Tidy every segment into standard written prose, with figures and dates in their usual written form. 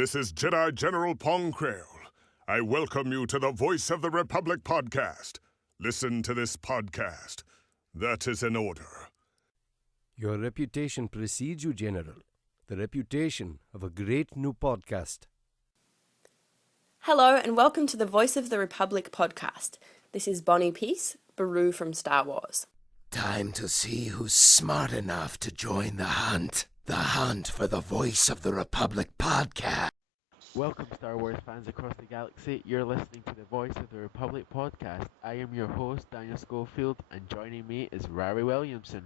This is Jedi General Pong Crail. I welcome you to the Voice of the Republic podcast. Listen to this podcast. That is an order. Your reputation precedes you, General. The reputation of a great new podcast. Hello and welcome to the Voice of the Republic podcast. This is Bonnie Peace, Baru from Star Wars. Time to see who's smart enough to join the hunt. The hunt for the Voice of the Republic podcast. Welcome, Star Wars fans across the galaxy. You're listening to the Voice of the Republic podcast. I am your host, Daniel Schofield, and joining me is Ruari Williamson.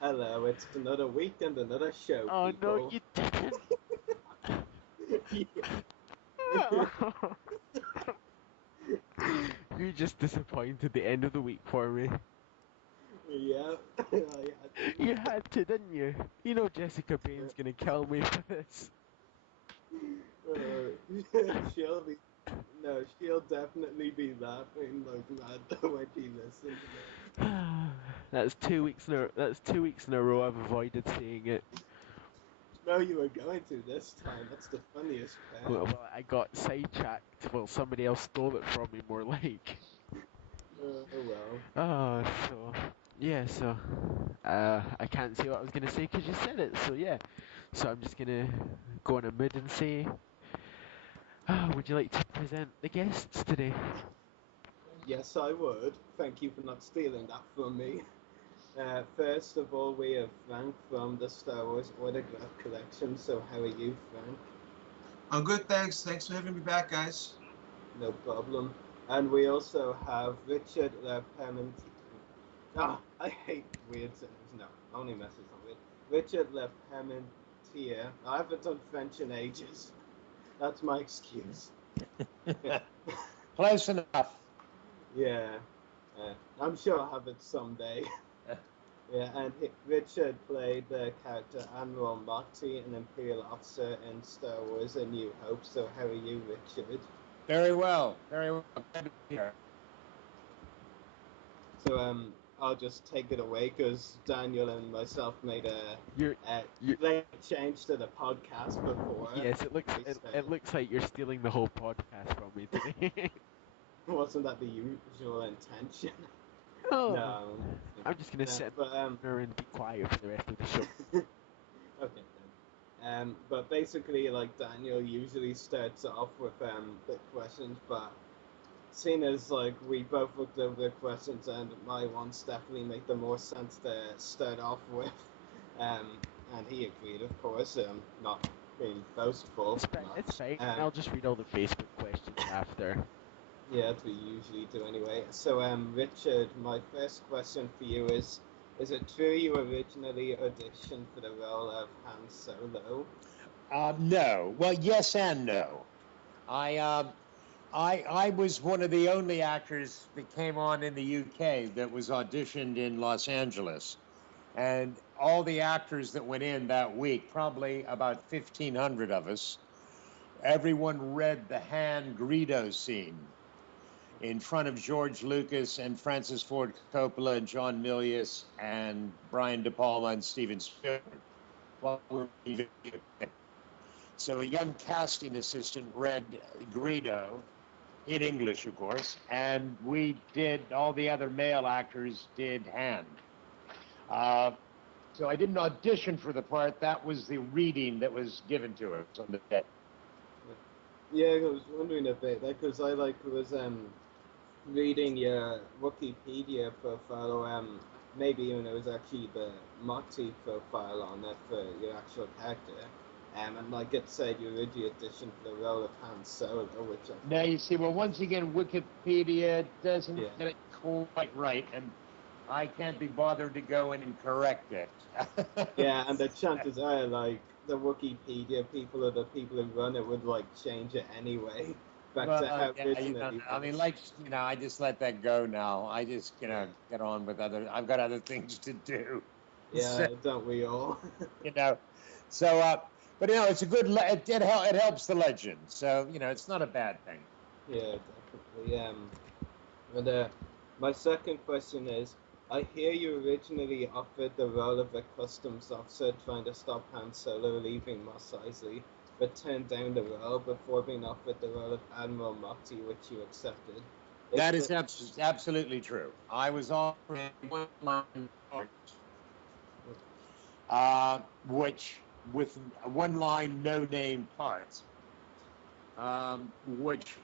Hello, it's another week and another show. Oh, people. no, you didn't. You just disappointed the end of the week for me. Yeah, You had to, didn't you? You know Jessica Biel's gonna kill me for this. she'll definitely be laughing like mad when she listens to it. That's 2 weeks in a row I've avoided saying it. No, you were going to this time. That's the funniest part. Well, I got sidetracked. Well, somebody else stole it from me, more like. Oh well. I can't say what I was going to say because you said it, so yeah. So I'm just going to go on a mood and say, would you like to present the guests today? Yes, I would. Thank you for not stealing that from me. First of all, we have Frank from the Star Wars Autograph Collection. So how are you, Frank? I'm good, thanks. Thanks for having me back, guys. No problem. And we also have Richard LeParmentier. I hate weird things. No, only messes up with Richard LeParmentier. I haven't done French in ages. That's my excuse. Close enough. Yeah. I'm sure I'll have it someday. Yeah, and Richard played the character Admiral Motti, an Imperial officer in Star Wars A New Hope. So how are you, Richard? Very well. Very well. Good to be here. So I'll just take it away because Daniel and myself made a late change to the podcast before. Yes, it looks like you're stealing the whole podcast from me today. Wasn't that the usual intention? Oh. No. I'm just gonna sit there and be quiet for the rest of the show. Okay then. But basically, like Daniel usually starts off with the questions, but seeing as like we both looked over the questions and my ones definitely make the more sense to start off with, and he agreed, of course. Not being boastful. It's fine. I'll just read all the Facebook questions after. Yeah, that's what we usually do anyway. So, Richard, my first question for you is it true you originally auditioned for the role of Han Solo? No. Well, yes and no. I was one of the only actors that came on in the UK that was auditioned in Los Angeles. And all the actors that went in that week, probably about 1,500 of us, everyone read the Han Greedo scene in front of George Lucas and Francis Ford Coppola and John Milius and Brian De Palma and Steven Spielberg. So a young casting assistant read Greedo, in English, of course, and all the other male actors did Han. So I didn't audition for the part. That was the reading that was given to us on the day. Yeah, I was wondering a bit, because I was reading your Wikipedia profile, or maybe even it was actually the Motti profile on it for your actual character, and like it said you originally auditioned for the role of Han Solo, which now you see, well, once again, Wikipedia doesn't get it quite right, and I can't be bothered to go in and correct it. Yeah, and the chances are, like, the Wikipedia people or the people who run it would, like, change it anyway. I mean, I just let that go now. I just, get on with I've got other things to do. Yeah, so, don't we all? So, but, it's a good, it helps the legend. So, it's not a bad thing. Yeah, definitely. And my second question is, I hear you originally offered the role of a customs officer trying to stop Han Solo leaving Mos Eisley. but turned down the role before being offered the role of Admiral Motti, which you accepted. That It's is absolutely true. I was offered a one-line part, which with one-line, no-name parts, which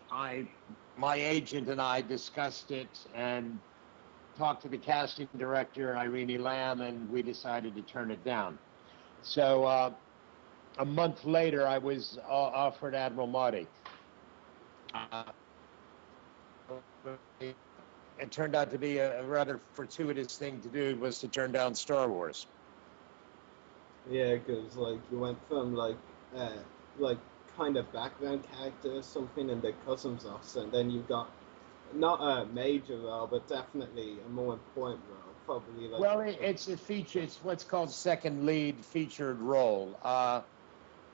my agent and I discussed it and talked to the casting director, Irene Lamb, and we decided to turn it down. So a month later, I was offered Admiral Motti. It turned out to be a rather fortuitous thing to do, was to turn down Star Wars. Yeah, because like you went from like kind of background character or something in the Customs Officer, and then you got not a major role, but definitely a more important role. Probably like Well, it's a feature. It's what's called second lead featured role.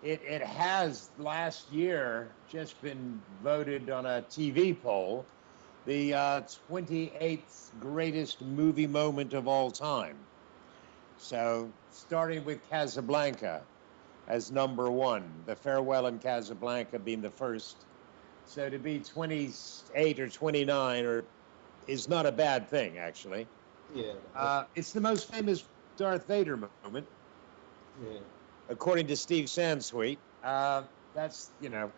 It has last year just been voted on a TV poll the 28th greatest movie moment of all time. So starting with Casablanca as number one, The Farewell in Casablanca being the first. So to be 28 or 29 is not a bad thing, actually. yeah, It's the most famous Darth Vader moment, yeah. according to Steve Sansweet. That's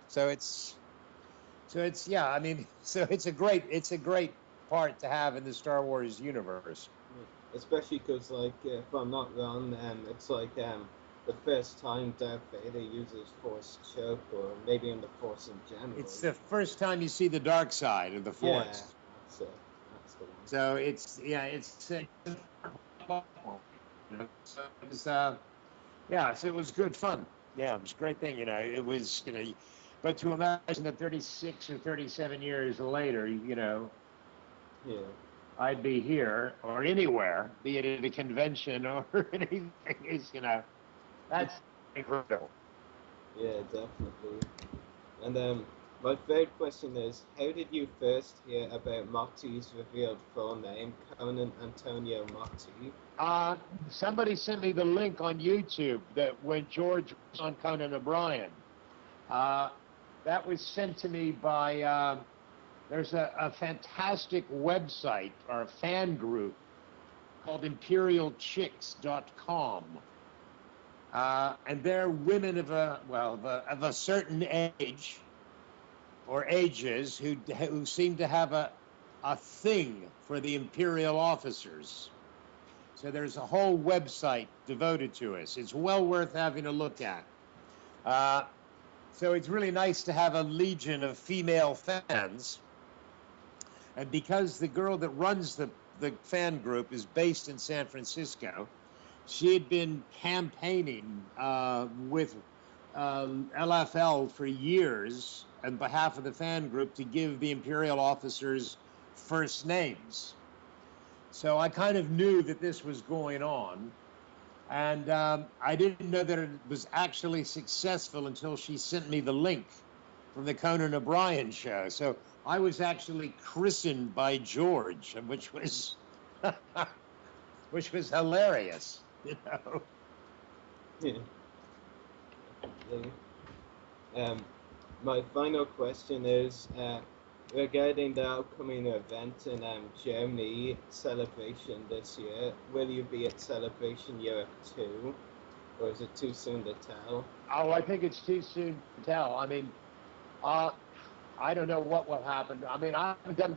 so it's yeah. I mean, so it's a great part to have in the Star Wars universe. Especially because, like, if I'm not wrong, it's like the first time Darth Vader uses Force choke, or maybe in the Force in general. It's the first time you see the dark side of the Yeah, Force. that's the one. So it's so it was so it was good fun. Yeah, it was a great thing. It was but to imagine that 36 or 37 years later, Yeah. I'd be here or anywhere, be it at a convention or anything, is that's incredible. Yeah, definitely. And my third question is, how did you first hear about Motti's revealed full name, Conan Antonio Motti? Somebody sent me the link on YouTube that when George was on Conan O'Brien. That was sent to me by, there's a fantastic website or a fan group called imperialchicks.com. And they're women of a certain age or ages who seem to have a thing for the imperial officers. So there's a whole website devoted to us. It's well worth having a look at. So it's really nice to have a legion of female fans. And because the girl that runs the fan group is based in San Francisco, she had been campaigning with LFL for years on behalf of the fan group to give the Imperial officers first names. So I kind of knew that this was going on. And I didn't know that it was actually successful until she sent me the link from the Conan O'Brien show. So I was actually christened by George, which was hilarious, Yeah. My final question is regarding the upcoming event in Germany, Celebration this year. Will you be at Celebration Europe 2, or is it too soon to tell? Oh, I think it's too soon to tell. I mean, I don't know what will happen. I mean, I've done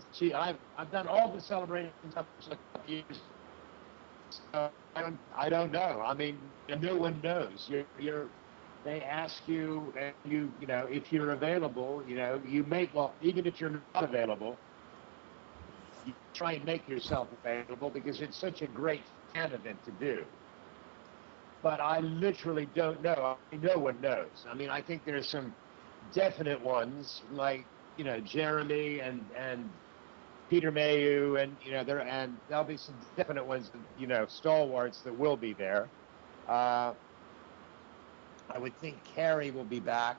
all the celebrations up to a couple years. So I don't know. I mean, no one knows. They ask you, and if you're available, you make, even if you're not available, you try and make yourself available because it's such a great fan event to do. But I literally don't know. I mean, no one knows. I mean, I think there's some definite ones like, Jeremy and Peter Mayhew, and there'll be some definite ones, stalwarts that will be there. I would think Carrie will be back.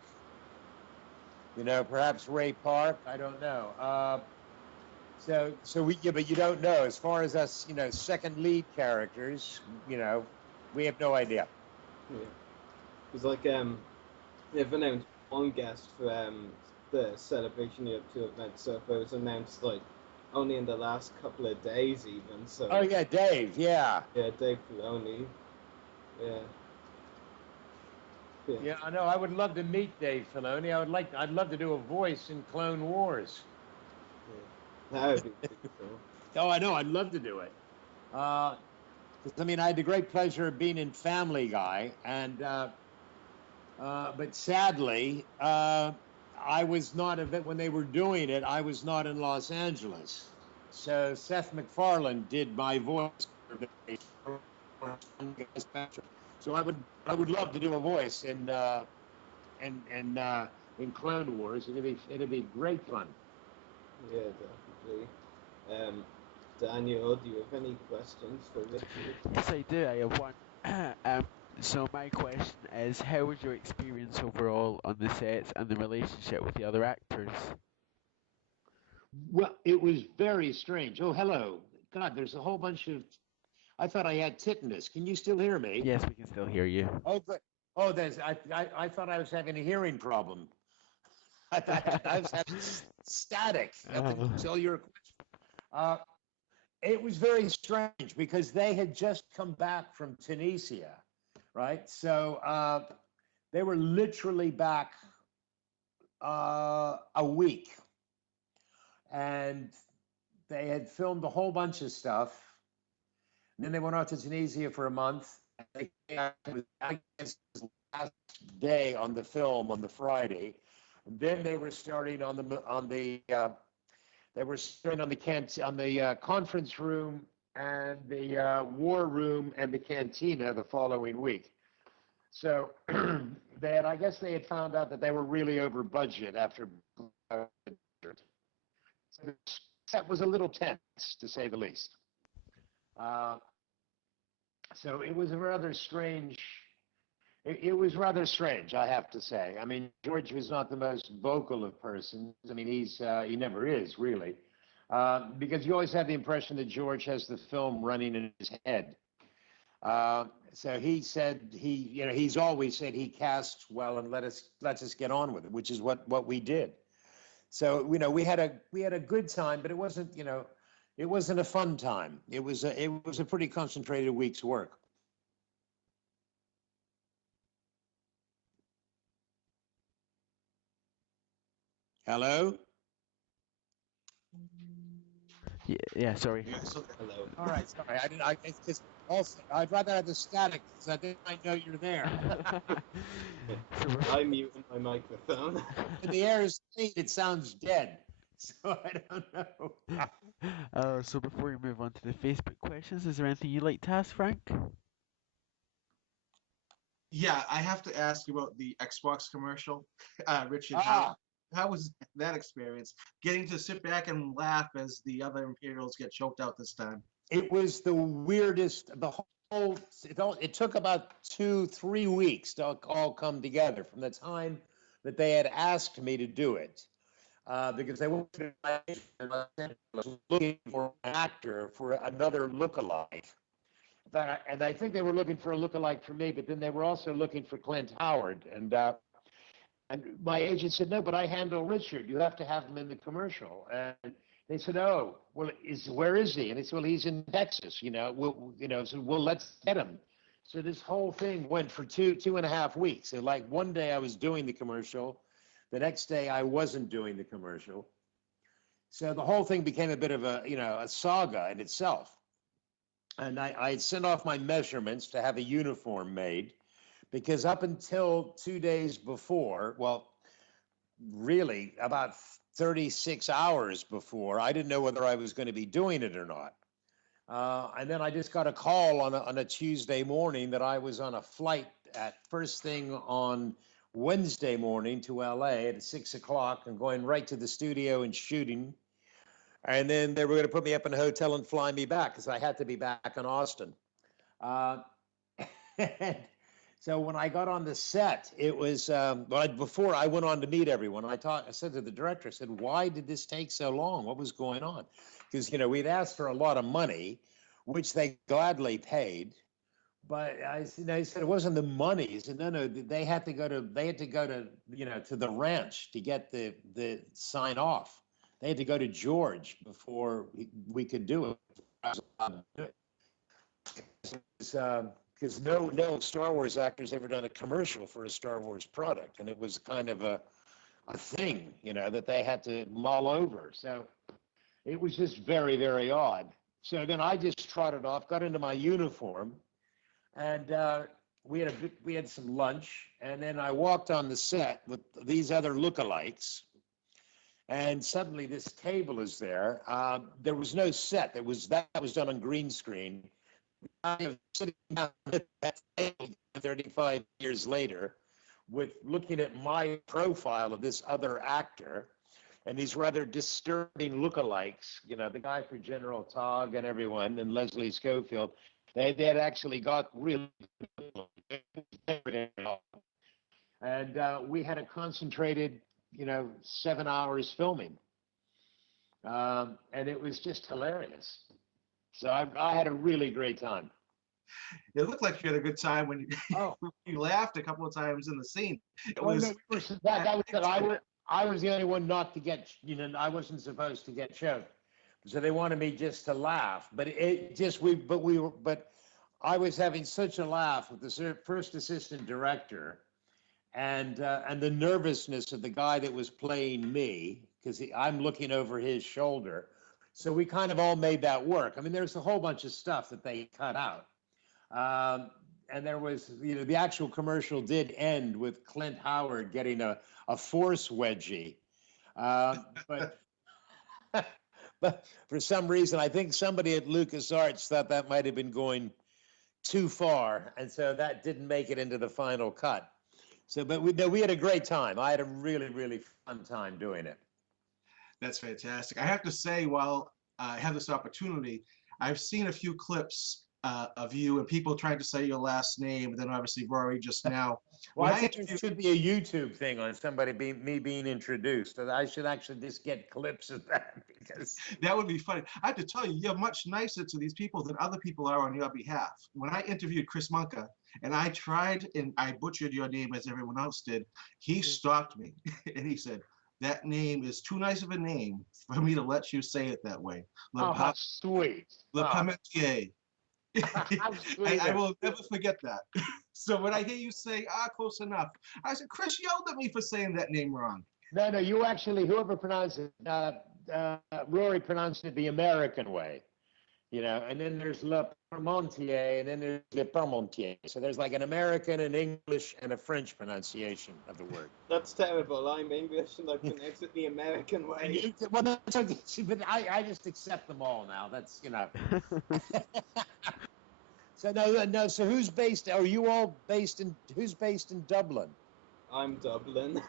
Perhaps Ray Park. I don't know. But you don't know. As far as us, second lead characters, we have no idea. Yeah. Because they've announced one guest for the celebration up to event, so if it was announced like only in the last couple of days even. So Oh yeah, Dave. Yeah. yeah, Dave Filoni. Yeah. Yeah. Yeah, I know. I would love to meet Dave Filoni. I'd love to do a voice in Clone Wars. That would be pretty cool. Oh, I know. I'd love to do it. 'Cause, I mean, I had the great pleasure of being in Family Guy, and but sadly, I was not when they were doing it. I was not in Los Angeles, so Seth MacFarlane did my voice. So I would love to do a voice in Clone Wars. It'd be great fun. Yeah, definitely. Daniel, do you have any questions for Richard? Yes, I do. I have one. So my question is, how was your experience overall on the sets and the relationship with the other actors? Well, it was very strange. Oh, hello. God, there's a whole bunch of. I thought I had tinnitus. Can you still hear me? Yes, we can still hear you. Oh, good. Oh, I thought I was having a hearing problem. I thought I was having static until your question. It was very strange because they had just come back from Tunisia, right? So they were literally back a week, and they had filmed a whole bunch of stuff. And then they went off to Tunisia for a month. They came out, it was, I guess, the last day on the film on the Friday. And then they were starting on the conference room and the war room and the cantina the following week. So I guess they had found out that they were really over budget after. So that was a little tense, to say the least. So it was a rather strange. It was rather strange, I have to say. I mean, George was not the most vocal of persons. I mean, he never is really, because you always have the impression that George has the film running in his head. So he said he's always said he casts well and lets us get on with it, which is what we did. So we had a good time, but it wasn't a fun time. It was a pretty concentrated week's work. Hello? Yeah, sorry. Yeah, so Hello. All right, sorry. I'd rather have the static because then I know you're there. I'm muting my microphone. When the air is clean, it sounds dead. So I don't know. So before we move on to the Facebook questions, is there anything you'd like to ask, Frank? yeah, I have to ask you about the Xbox commercial, Richard. How was that experience? Getting to sit back and laugh as the other Imperials get choked out this time. It was the weirdest. It took about 2-3 weeks to all come together from the time that they had asked me to do it, because they were looking for an actor for another lookalike. And I think they were looking for a lookalike for me, but then they were also looking for Clint Howard. And my agent said, no, but I handle Richard. You have to have him in the commercial. And they said, oh, well, where is he? And they said, well, he's in Texas. So let's get him. So this whole thing went for 2.5 weeks. So like one day I was doing the commercial, the next day I wasn't doing the commercial. So the whole thing became a bit of a saga in itself. And I sent off my measurements to have a uniform made, because up until 2 days before, well, really about 36 hours before, I didn't know whether I was going to be doing it or not. And then I just got a call on a Tuesday morning that I was on a flight at first thing on Wednesday morning to LA at 6 o'clock and going right to the studio and shooting. And then they were going to put me up in a hotel and fly me back because I had to be back in Austin. So when I got on the set, it was before I went on to meet everyone. I said to the director, I said, "Why did this take so long? What was going on?" Because we'd asked for a lot of money, which they gladly paid, But they said it wasn't the money. He said, no, they had to go to, to the ranch to get the sign off. They had to go to George before we could do it. Because no Star Wars actor's ever done a commercial for a Star Wars product, and it was kind of a thing, that they had to mull over. So it was just very, very odd. So then I just trotted off, got into my uniform, and we had some lunch, and then I walked on the set with these other lookalikes, and suddenly this table is there. There was no set. That was done on green screen. I am sitting down at that table 35 years later, with looking at my profile of this other actor, and these rather disturbing lookalikes. The guy for General Togg and everyone, and Leslie Schofield. They had actually got really, and we had a concentrated, 7 hours filming, and it was just hilarious. So I had a really great time. It looked like you had a good time when you laughed a couple of times in the scene. It was no, that was that I was the only one not to get, I wasn't supposed to get choked. So they wanted me just to laugh, but I was having such a laugh with the first assistant director, and the nervousness of the guy that was playing me, because I'm looking over his shoulder. So we kind of all made that work. I mean, there's a whole bunch of stuff that they cut out. And there was, the actual commercial did end with Clint Howard getting a force wedgie. But but for some reason, I think somebody at LucasArts thought that might have been going too far, and so that didn't make it into the final cut. So, but we had a great time. I had a really, really fun time doing it. That's fantastic. I have to say, while I have this opportunity, I've seen a few clips of you and people trying to say your last name, and then obviously Rory just now. Well, I think there should be a YouTube thing on somebody me being introduced. So I should actually just get clips of that, because that would be funny. I have to tell you, you're much nicer to these people than other people are on your behalf. When I interviewed Chris Munka, and I tried and I butchered your name as everyone else did, he stopped me and he said, "That name is too nice of a name for me to let you say it that way." How sweet. LeParmentier. I will never forget that. So when I hear you say, close enough, I said, Chris yelled at me for saying that name wrong. No, you actually, whoever pronounced it, Rory pronounced it the American way, and then there's LeParmentier, and then there's LeParmentier. So there's like an American, an English, and a French pronunciation of the word. That's terrible. I'm English and I pronounce it the American way. Well, that's okay, but I just accept them all now. That's, So no. So who's based? Are you all based in? Who's based in Dublin? I'm Dublin.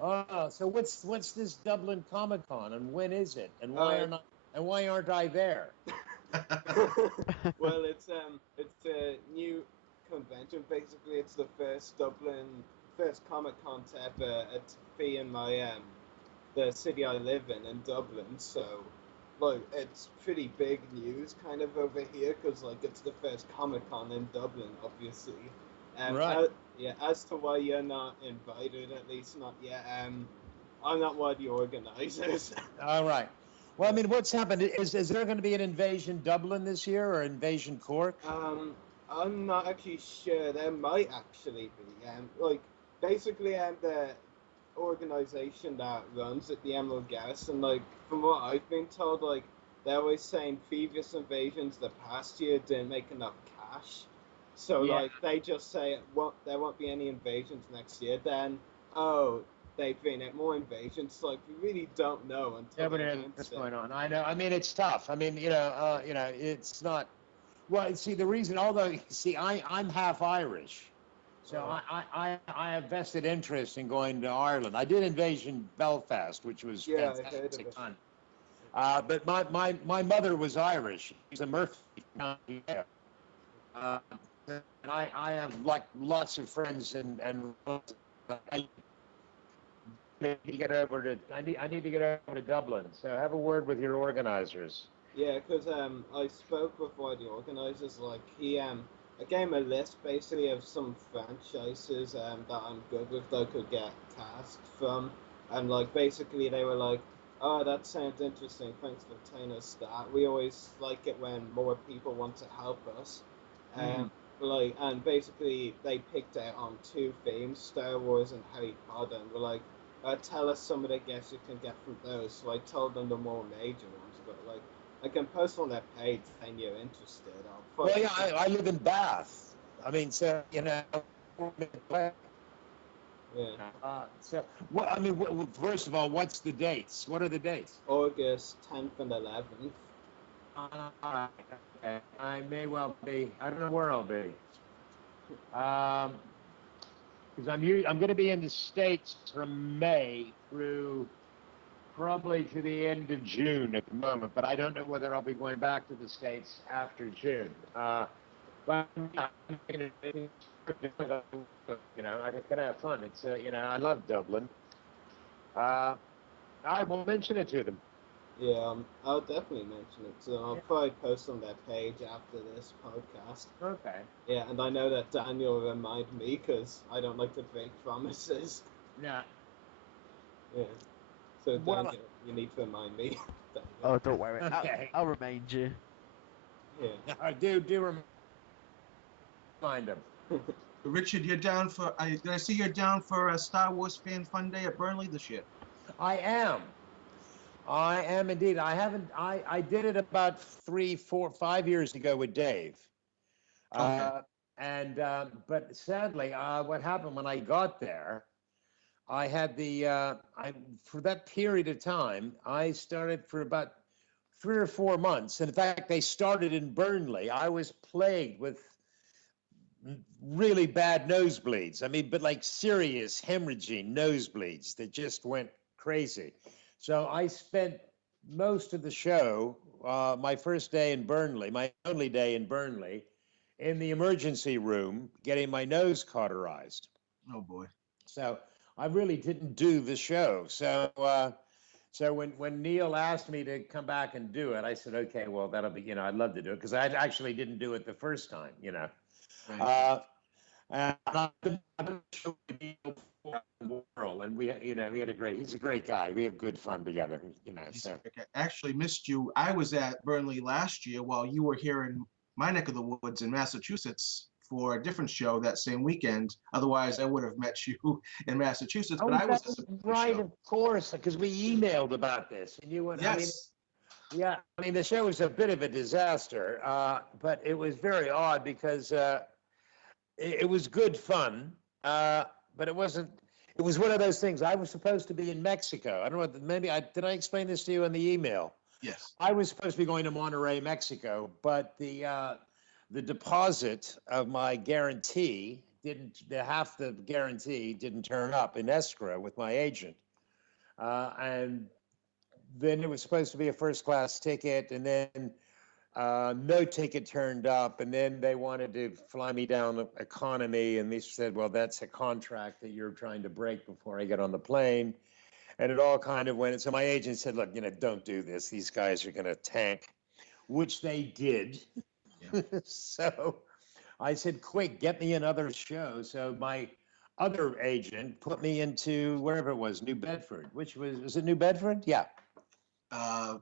Oh, so what's this Dublin Comic Con, and when is it, and why aren't I there? Well, it's a new convention. Basically, it's the first Comic Con ever to be in my the city I live in Dublin. So, like, it's pretty big news kind of over here, because like it's the first Comic Con in Dublin, obviously. Right. As to why you're not invited, at least not yet. I'm not one of the organizers. All right. Well, I mean, what's happened? Is there going to be an Invasion Dublin this year, or Invasion Cork? I'm not actually sure. There might actually be. Basically, the organization that runs it, the Emerald Garrison, like, from what I've been told, like, they're always saying previous invasions the past year didn't make enough cash. So, like, they just say, there won't be any invasions next year. Then, they bring out more invasions. Like, we really don't know until what's going on. I know. I mean, it's tough. I mean, it's not. Well, see, the reason, although, see, I'm half Irish, so I have vested interest in going to Ireland. I did Invasion Belfast, which was fantastic fun. But my mother was Irish. She's a Murphy County mayor. And I have like lots of friends and I need to get over to Dublin. So have a word with your organizers. Yeah, because I spoke with one of the organizers. Like, I gave him a list basically of some franchises that I'm good with that I could get cast from, and like basically they were like, "Oh, that sounds interesting. Thanks for telling us that. We always like it when more people want to help us." And basically they picked out on two themes, Star Wars and Harry Potter, and were like, "Tell us some of the guests you can get from those." So I told them the more major ones, but like I can post on their page saying you're interested. Well, yeah, I live in Bath. I mean, so, Yeah. so, well, I mean, first of all, what's the dates? What are the dates? August 10th and 11th. Okay. I may well be. I don't know where I'll be. Because I'm going to be in the States from May through probably to the end of June at the moment, but I don't know whether I'll be going back to the States after June. But yeah, you know, I'm gonna have fun. It's you know, I love Dublin. I will mention it to them. Yeah, I'll definitely mention it to them. I'll probably post on their page after this podcast. Okay. Yeah, and I know that Daniel will remind me because I don't like to break promises. Yeah. Yeah. So Well, Daniel, you need to remind me. Oh, don't worry. Okay. I'll remind you. Yeah. Do remind them. Richard, you're down for. Did I see you're down for a Star Wars Fan Fun Day at Burnley this year? I am. I am indeed. I haven't. I did it about 3, 4, 5 years ago with Dave. Okay. But sadly, what happened when I got there, I had for that period of time, I started for about 3 or 4 months. And in fact, they started in Burnley. I was plagued with really bad nosebleeds. I mean, but like serious hemorrhaging nosebleeds that just went crazy. So I spent most of the show, my first day in Burnley, my only day in Burnley, in the emergency room getting my nose cauterized. Oh boy. So I really didn't do the show. So when Neil asked me to come back and do it, I said, okay, well, that'll be, you know, I'd love to do it because I actually didn't do it the first time, you know. Right. And I've been show with Neil before in the world, and he's a great guy. We have good fun together, you know. So. I actually missed you. I was at Burnley last year while you were here in my neck of the woods in Massachusetts for a different show that same weekend. Otherwise, I would have met you in Massachusetts. But I was at the right, show. of course, because we emailed about this, and you went. Yes. I mean, yeah, I mean the show was a bit of a disaster, but it was very odd because it was good fun, but it wasn't. It was one of those things. I was supposed to be in Mexico. I don't know. Maybe did I explain this to you in the email? Yes. I was supposed to be going to Monterrey, Mexico, but the deposit of my guarantee half the guarantee didn't turn up in escrow with my agent, and then it was supposed to be a first class ticket, and then no ticket turned up, and then they wanted to fly me down economy, and they said, well, that's a contract that you're trying to break before I get on the plane. And it all kind of went. So my agent said, look, don't do this. These guys are going to tank, which they did. Yeah. So I said, quick, get me another show. So my other agent put me into wherever it was, New Bedford, was it New Bedford? Yeah.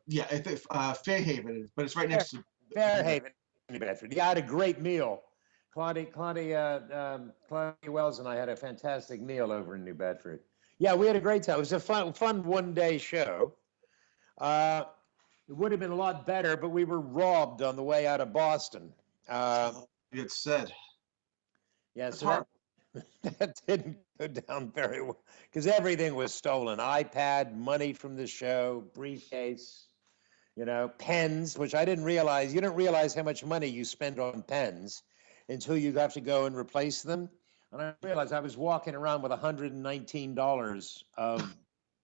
Yeah, I think Fairhaven, but it's right next to Fairhaven, New Bedford. Yeah, I had a great meal. Claudia Wells and I had a fantastic meal over in New Bedford. Yeah, we had a great time. It was a fun 1-day show. It would have been a lot better, but we were robbed on the way out of Boston. it's said. Yeah, so that didn't go down very well because everything was stolen. iPad, money from the show, briefcase, pens, which I didn't realize. You don't realize how much money you spend on pens until you have to go and replace them. And I realized I was walking around with $119 of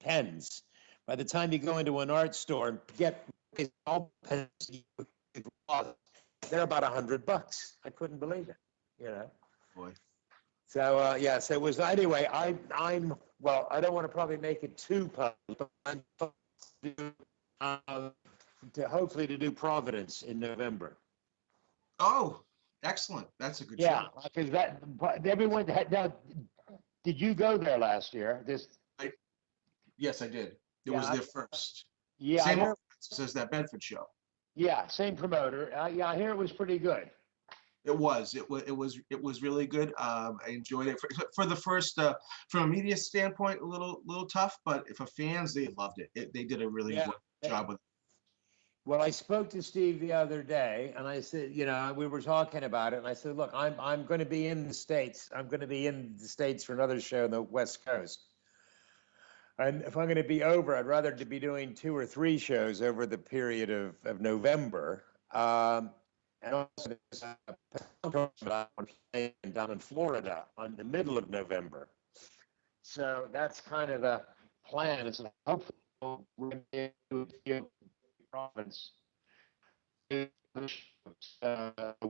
pens. By the time you go into an art store and get all pens, they're about $100. I couldn't believe it, Boy. So so it was anyway. I'm well. I don't want to probably make it too public, but I'm hopefully to do Providence in November. Oh, Excellent. That's a good Yeah, show. because everyone had. Now, did you go there last year? Yes, I did. It Yeah, was their first. yeah, I Same hear. as that Bedford show. Yeah, same promoter. Yeah, I hear it was pretty good. It was. It was really good. I enjoyed it for the first. From a media standpoint, a little tough, but for fans, they loved it. They did a really Yeah. good job with it. Well, I spoke to Steve the other day, and I said, we were talking about it, and I said, look, I'm going to be in the States. I'm going to be in the States for another show on the West Coast. And if I'm going to be over, I'd rather to be doing 2 or 3 shows over the period of November. And also, there's a program I'm playing down in Florida on the middle of November. So that's kind of the plan. Is hopefully we're going to be able to province a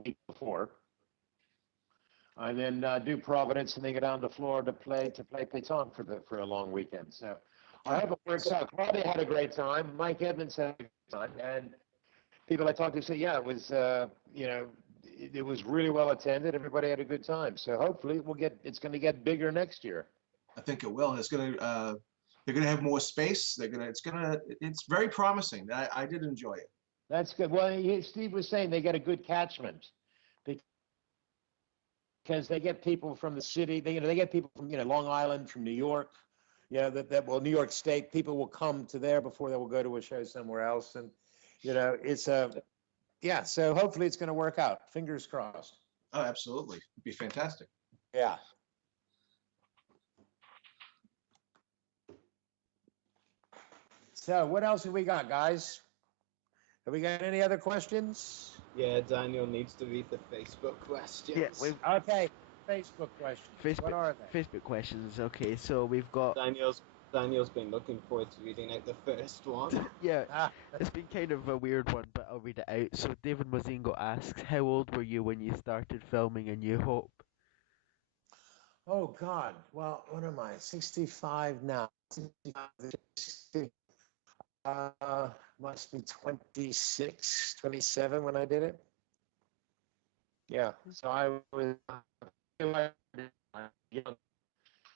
week before, and then do Providence, and then go down to Florida to play Pétanque for a long weekend. So I hope it works out. Claudia had a great time. Mike Edmonds had a good time, and people I talked to say, yeah, it was it was really well attended. Everybody had a good time. So hopefully it's going to get bigger next year. I think it will. It's gonna. They're gonna have more space. It's very promising. I did enjoy it. That's good. Well, Steve was saying they get a good catchment because they get people from the city. They get people from Long Island, from New York. New York State. People will come to there before they will go to a show somewhere else, and it's a So hopefully it's going to work out. Fingers crossed. Oh, absolutely. It'd be fantastic. Yeah. So what else have we got, guys? Have we got any other questions? Yeah, Daniel needs to read the Facebook questions. Yeah, we've Okay. Facebook questions. What are they? Facebook questions. Okay, so we've got Daniel's been looking forward to reading out the first one. yeah. It's been kind of a weird one, but I'll read it out. So David Mozingo asks, "How old were you when you started filming A New Hope?" Oh God. Well, what am I? 65 now. 65, must be 26, 27 when I did it. Yeah. So I was young.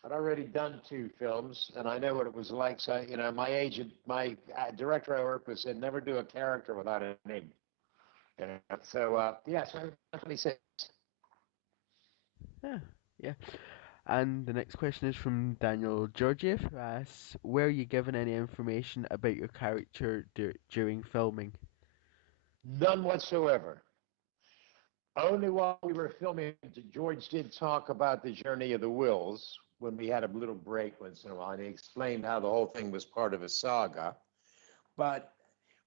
I'd already done 2 films, and I know what it was like. So, my agent, my director I worked with said, never do a character without a name. So, so 26. Yeah. And the next question is from Daniel Georgiev, who asks, "Were you given any information about your character during filming?" None whatsoever. Only while we were filming, George did talk about the journey of the Wills when we had a little break once in a while, and he explained how the whole thing was part of a saga. But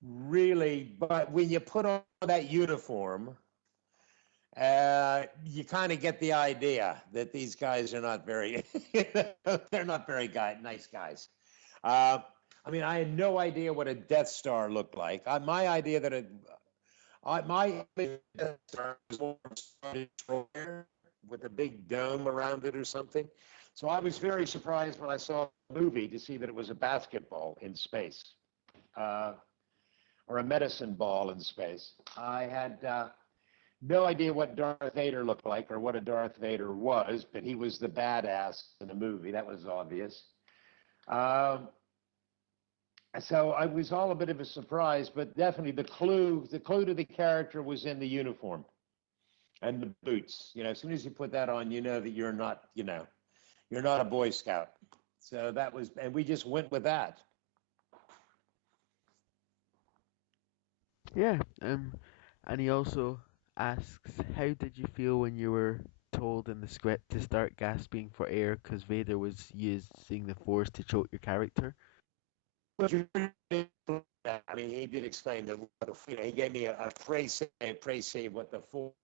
when you put on that uniform, you kind of get the idea that these guys are not very, they're not very nice guys. I had no idea what a Death Star looked like. My idea that my Death Star was more of a destroyer with a big dome around it or something. So I was very surprised when I saw the movie to see that it was a basketball in space, or a medicine ball in space. I had no idea what Darth Vader looked like or what a Darth Vader was, but he was the badass in the movie. That was obvious. So I was all a bit of a surprise, but definitely the clue to the character was in the uniform and the boots. As soon as you put that on, you know that you're not a Boy Scout. So that was, and we just went with that. Yeah. And he also asks, "How did you feel when you were told in the script to start gasping for air because Vader was using the Force to choke your character?" He did explain that. He gave me a phrase what the Force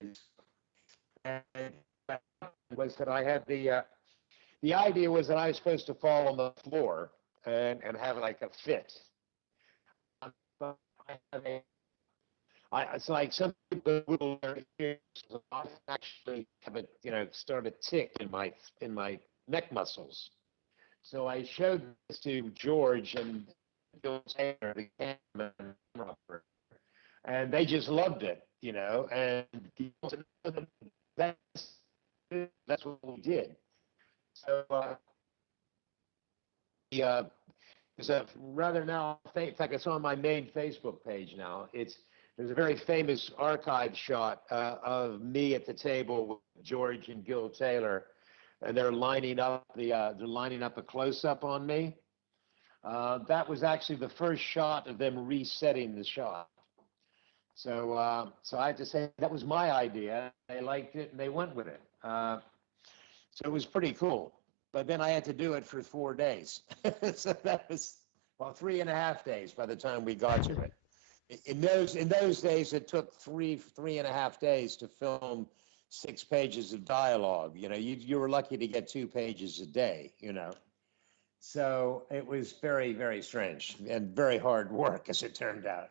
is. And was that I had the idea was that I was supposed to fall on the floor and have like a fit. It's like some people will actually have start a tick in my neck muscles. So I showed this to George and Bill Taylor, the cameraman, and they just loved it, and that's that's what we did. So there's a rather now, in fact, it's on my main Facebook page now. There's a very famous archive shot of me at the table with George and Gil Taylor, and they're lining up a close-up on me. That was actually the first shot of them resetting the shot. So I have to say that was my idea. They liked it and they went with it. So it was pretty cool. But then I had to do it for 4 days. So that was, 3.5 days by the time we got to it. In those days, it took 3.5 days to film 6 pages of dialogue. You were lucky to get 2 pages a day. So it was very, very strange and very hard work, as it turned out.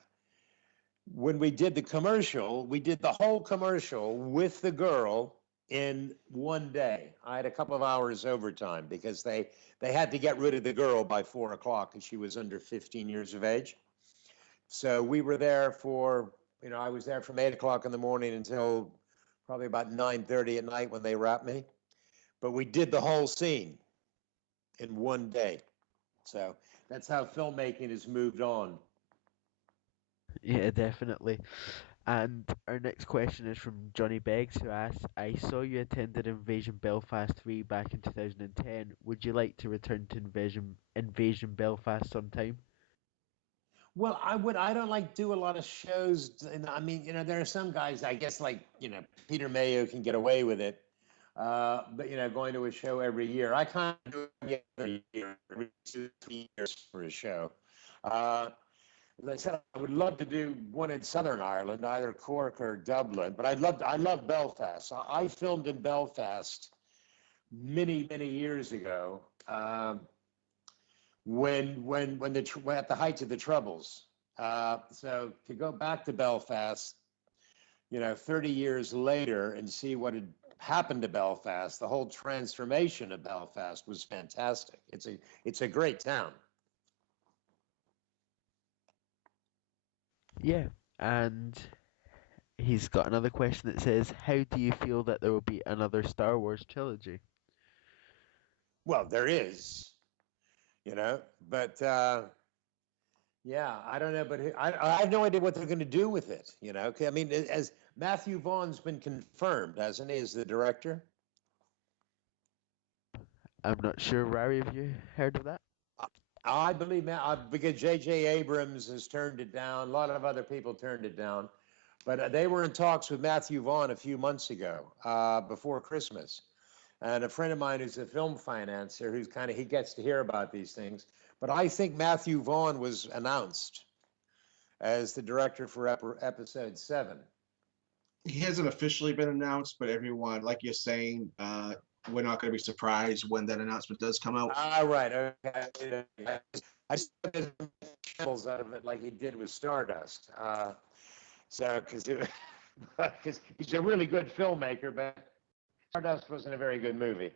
When we did the commercial, we did the whole commercial with the girl in 1 day. I had a couple of hours overtime because they had to get rid of the girl by 4 o'clock because she was under 15 years of age. So we were there I was there from 8 o'clock in the morning until probably about 9:30 at night when they wrapped me. But we did the whole scene in 1 day. So that's how filmmaking has moved on. Yeah, definitely. And our next question is from Johnny Beggs, who asks, I saw you attended Invasion Belfast 3 back in 2010. Would you like to return to Invasion Belfast sometime? Well, I would. I don't do a lot of shows. And I mean, there are some guys, I guess, Peter Mayo can get away with it. But, going to a show every year. I kind of do it every year, every 2-3 years for a show. As I said, I would love to do one in Southern Ireland, either Cork or Dublin. But I love Belfast. I filmed in Belfast many, many years ago. When at the height of the Troubles. So to go back to Belfast, 30 years later and see what had happened to Belfast, the whole transformation of Belfast was fantastic. It's a great town. Yeah, and he's got another question that says, how do you feel that there will be another Star Wars trilogy? Well, there is, but yeah, I don't know, but I have no idea what they're going to do with it, I mean, as Matthew Vaughn's been confirmed, hasn't he, as the director? I'm not sure, Rari, have you heard of that? I believe because J.J. Abrams has turned it down. A lot of other people turned it down. But they were in talks with Matthew Vaughn a few months ago, before Christmas. And a friend of mine who's a film financier, he gets to hear about these things. But I think Matthew Vaughn was announced as the director for episode 7. He hasn't officially been announced, but everyone, like you're saying, we're not going to be surprised when that announcement does come out. Right. Okay. I saw channels out of it like he did with Stardust. Because he's a really good filmmaker, but Stardust wasn't a very good movie.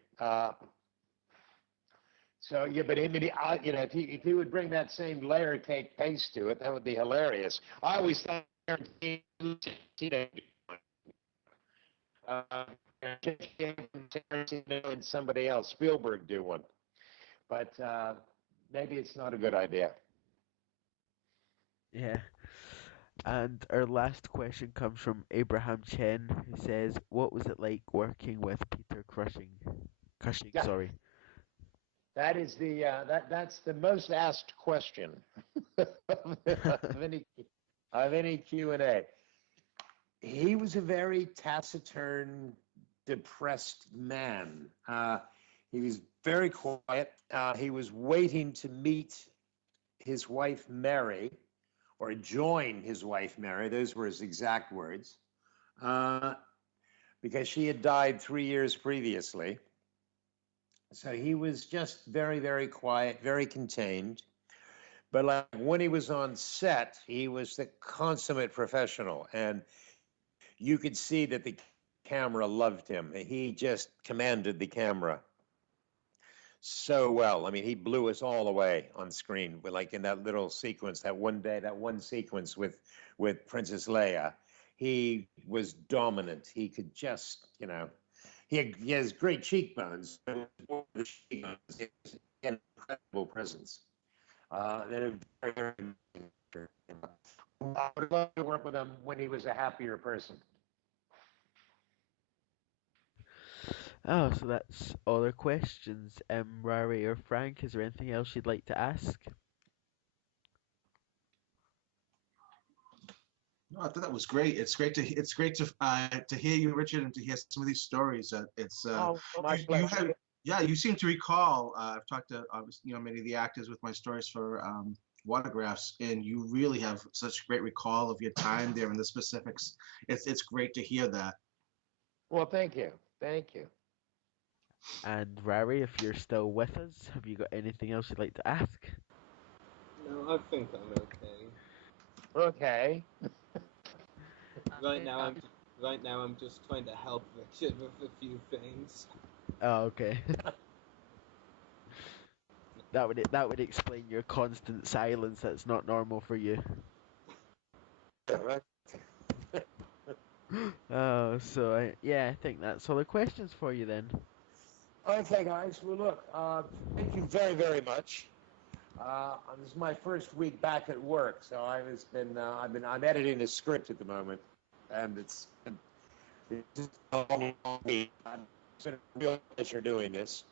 So yeah, but if he would bring that same layer cake pace to it, that would be hilarious. I always thought Tarantino and somebody else, Spielberg, do one, but maybe it's not a good idea. Yeah. And our last question comes from Abraham Chen, who says, what was it like working with Peter Cushing? Yeah. Sorry. That is that's the most asked question of any Q&A. He was a very taciturn, depressed man. He was very quiet. He was waiting to meet his wife Mary, or join his wife Mary. Those were his exact words, because she had died 3 years previously. So he was just very, very quiet, very contained. But when he was on set, he was the consummate professional, and you could see that the camera loved him. He just commanded the camera. so well. I mean, he blew us all away on screen, like in that little sequence, that one sequence with Princess Leia. He was dominant. He could just, he has great cheekbones. He had an incredible presence. Very, very, I would love to work with him when he was a happier person. Oh, so that's all the questions. Rari or Frank, is there anything else you'd like to ask? No, I thought that was great. It's great to hear you, Richard, and to hear some of these stories. My pleasure. You seem to recall. I've talked to many of the actors with my stories for Watergraphs, and you really have such great recall of your time there and the specifics. It's great to hear that. Well, thank you. And Rari, if you're still with us, have you got anything else you'd like to ask? No, I think I'm okay. Okay. Right now I'm just trying to help Richard with a few things. Oh, okay. That would explain your constant silence. That's not normal for you. Oh, so I think that's all the questions for you then. Okay, guys. Well, look. Thank you very, very much. This is my first week back at work, so I'm editing a script at the moment, and it's just a long week. It's been a real pleasure doing this,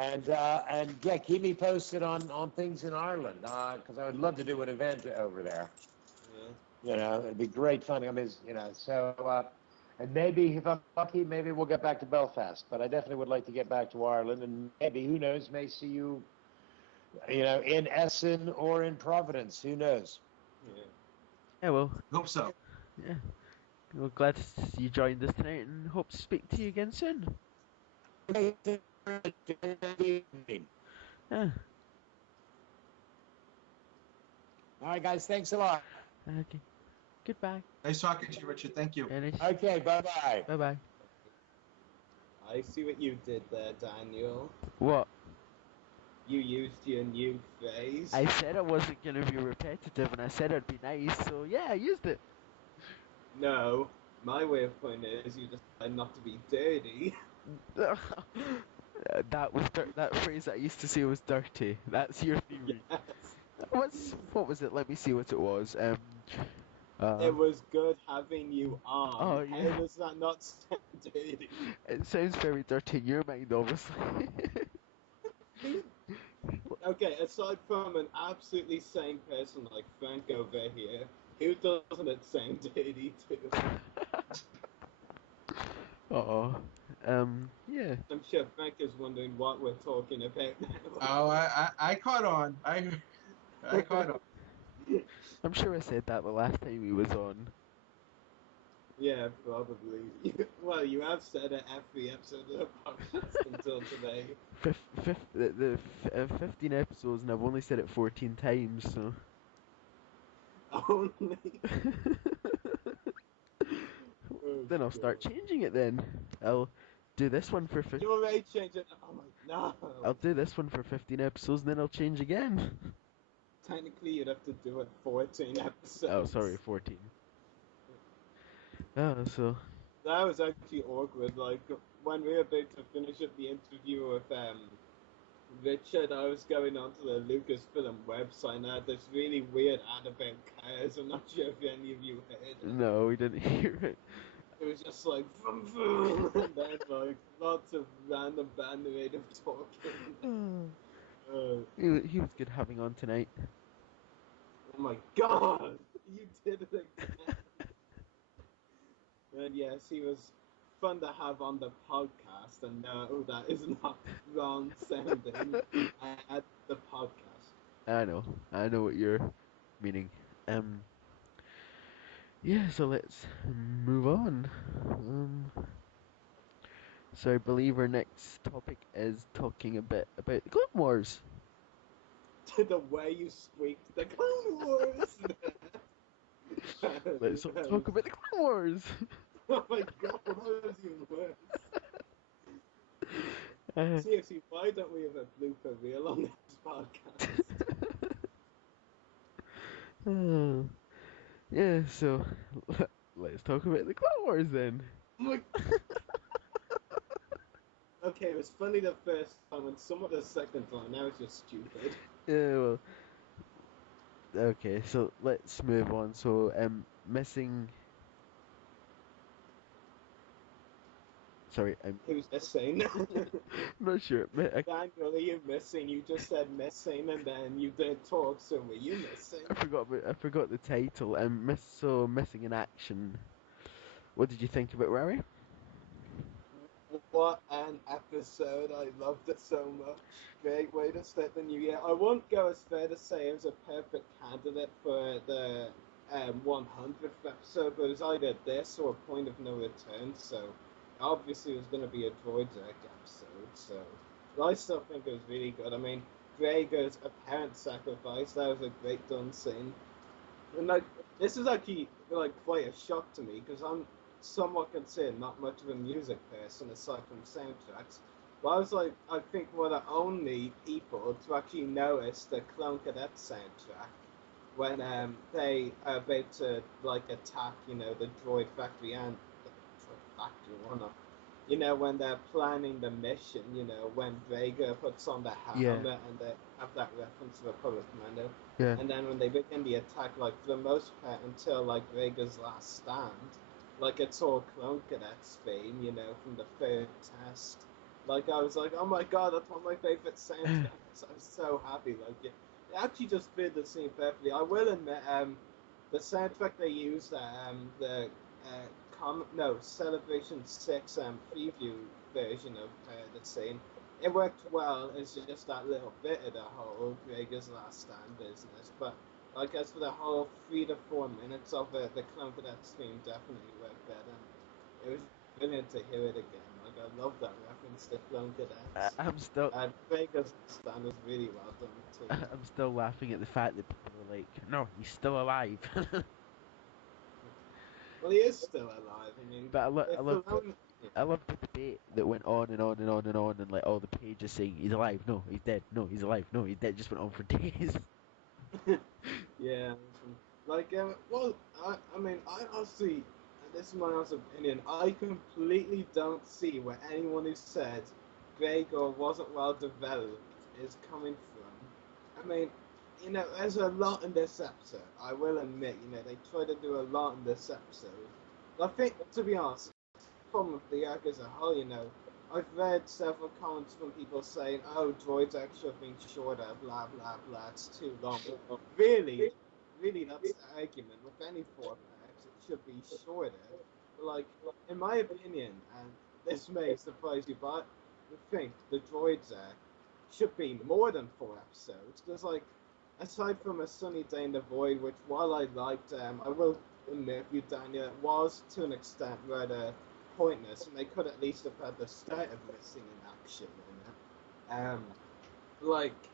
and yeah, keep me posted on things in Ireland, because I would love to do an event over there. Yeah. It'd be great fun. I mean, and maybe if I'm lucky, maybe we'll get back to Belfast. But I definitely would like to get back to Ireland, and maybe, who knows, may see you, in Essen or in Providence. Who knows? Yeah, well. Hope so. Yeah. Well, glad you joined us tonight, and hope to speak to you again soon. Yeah. All right, guys. Thanks a lot. Okay. Goodbye. Nice talking to you, Richard. Thank you. Okay. Bye-bye. Bye-bye. I see what you did there, Daniel. What? You used your new phrase. I said I wasn't going to be repetitive, and I said it'd be nice, so yeah, I used it. No, my way of putting it is you decide not to be dirty. That phrase I used to say was dirty. That's your theory. Yes. What was it? Let me see what it was. It was good having you on. Oh, yeah. How does that not sound dirty? It sounds very dirty in your mind, obviously. Okay, aside from an absolutely sane person like Frank over here, who doesn't it sound dirty to? Yeah. I'm sure Frank is wondering what we're talking about now. Oh, I caught on. I caught on. I'm sure I said that the last time he was on. Yeah, probably. Well, you have said it every episode of the podcast until today. 15 episodes, and I've only said it 14 times, so... Only? Then I'll start changing it then. I'll do this one for 15... You already changed it. Oh my, no. I'll do this one for 15 episodes, and then I'll change again. Technically, you'd have to do it 14 episodes. Oh, sorry, 14. Oh, so... That was actually awkward. Like, when we were about to finish up the interview with Richard, I was going onto the Lucasfilm website and I had this really weird ad about cars. I'm not sure if any of you heard it. No, we didn't hear it. It was just like, vroom, vroom, and then like lots of random band random talking. He was good having on tonight. Oh my god! You did it again! And yes, he was fun to have on the podcast, and no, that is not wrong sounding at the podcast. I know what you're meaning. Yeah, so let's move on. So I believe our next topic is talking a bit about the Clone Wars. The way you squeaked the Clone Wars! Let's talk about the Clone Wars! Oh my god, that was even worse. Seriously, why don't we have a blooper reel on this podcast? Yeah, so let's talk about the Clone Wars then. Okay, it was funny the first time and somewhat the second time. Now it's just stupid. Yeah, well, okay, so let's move on. So, missing. Sorry, I'm Who's missing? not sure. Daniel, are you missing? You just said missing and then you didn't talk, so were you missing? I forgot the title. Missing in action. What did you think about Rari? What an episode. I loved it so much. Great way to start the new year. I won't go as fair to say it was a perfect candidate for the 100th episode, but it was either this or a point of no return, so obviously it was going to be a droid episode, so but I still think it was really good. I mean, Gregor's apparent sacrifice, that was a great done scene. And like, this is actually like quite a shock to me because I'm somewhat considered not much of a music person aside from soundtracks. But I was like, I think we're the only people to actually notice the Clone Cadet soundtrack when they are about to like attack, the droid factory and the droid factory, whatnot. When they're planning the mission, when Vega puts on the Yeah, helmet and they have that reference to Republic Commando. yeah, And then when they begin the attack, like for the most part until like Vega's last stand, like it's all Clone Cadets theme, from the third test. Like I was like, oh my god, that's one of my favorite soundtracks. I was so happy. Like it actually just fit the scene perfectly. I will admit, the soundtrack they used, the Celebration 6 preview version of the scene, it worked well. It's just that little bit of the whole Vega's Last Stand business. But like as for the whole 3 to 4 minutes of it, the Clone Cadets theme definitely worked better. It was brilliant to hear it again. Like I love that reference to Clone Cadets. I'm still Vega's Last Stand was really well done too. I'm still laughing at the fact that people are like, no, he's still alive. Well, he is still alive. I mean, But if Filoni, I love the debate that went on and on and on and on, and like all the pages saying he's alive, no, he's dead, no, he's alive, no, he's dead. Just went on for days. yeah, like, well, I mean, I honestly, and this is my honest opinion, I completely don't see where anyone who said Gregor wasn't well developed is coming from. I mean, there's a lot in this episode. I will admit, they try to do a lot in this episode. I think, to be honest, problem with the arc as a whole, I've read several comments from people saying, oh, droids actually have been shorter, blah, blah, blah, it's too long. But really, that's the argument. With any 4 packs, it should be shorter. But, like, in my opinion, and this may surprise you, but I think the droids should be more than 4 episodes. Because, like, aside from A Sunny Day in the Void, which while I liked, I will admit you, Daniel, it was to an extent rather pointless, and they could at least have had the start of missing in action. Like,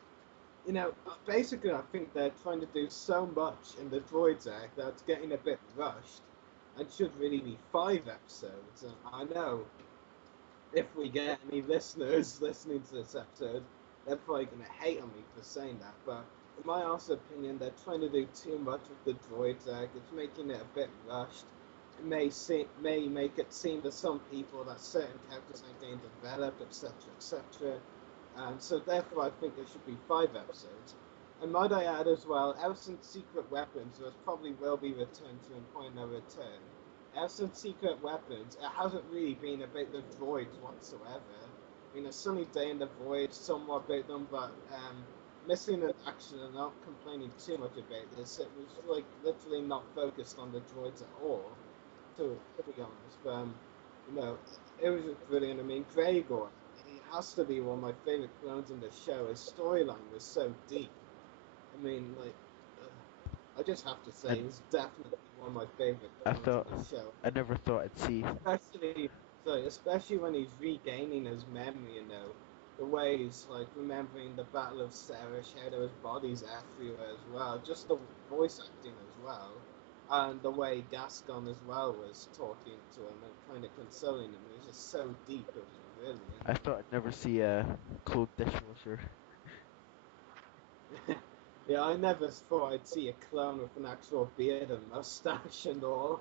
basically, I think they're trying to do so much in the droids act that it's getting a bit rushed, and should really be 5 episodes. And I know if we get any listeners listening to this episode, they're probably going to hate on me for saying that, but in my honest opinion, they're trying to do too much with the droids act. It's making it a bit rushed. It may make it seem to some people that certain characters aren't getting developed, etc., etc. So therefore, I think there should be 5 episodes. And might I add as well, ever since Secret Weapons, which probably will be returned to in Point No Return, ever since Secret Weapons, it hasn't really been about the droids whatsoever. I mean, A Sunny Day in the Void, somewhat about them, but missing in action and not complaining too much about this. It was like literally not focused on the droids at all, to be honest. But it was just brilliant. I mean, Gregor, he has to be one of my favorite clones in the show. His storyline was so deep. I mean, like, I just have to say, And he's definitely one of my favorite I clones thought in the show. I never thought I'd see. Especially when he's regaining his memory, the way he's like remembering the Battle of Serish, how there was bodies everywhere as well, just the voice acting as well, and the way Gascon as well was talking to him and kind of consoling him. It was just so deep. It was brilliant. I thought I'd never see a clothes dishwasher. Yeah, I never thought I'd see a clone with an actual beard and mustache and all.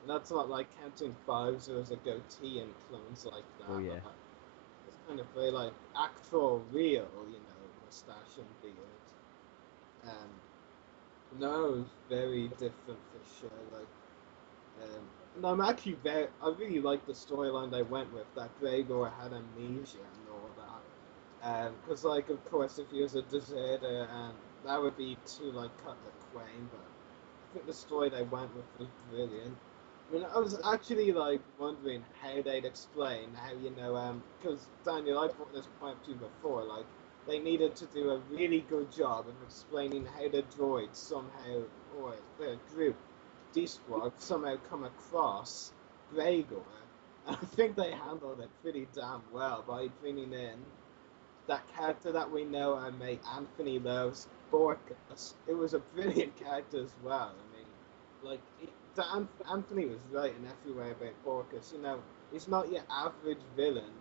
And that's not like counting fives, there was a goatee and clones like that. Oh yeah. But it's kind of very like actual, real, mustache and beard. No, it was very different for sure. And I'm actually I really like the storyline they went with, that Gregor had amnesia and all that. Because, of course, if he was a deserter, and that would be too, cut the quain, but I think the story they went with was brilliant. I mean, I was actually, wondering how they'd explain how, because, Daniel, I brought this point up to you before, they needed to do a really good job of explaining how the droids somehow, or the group, D-Squad, somehow come across Gregor. And I think they handled it pretty damn well by bringing in that character that we know our mate Anthony loves, Borkus. It was a brilliant character as well. I mean, Anthony was right in every way about Borkus. He's not your average villain,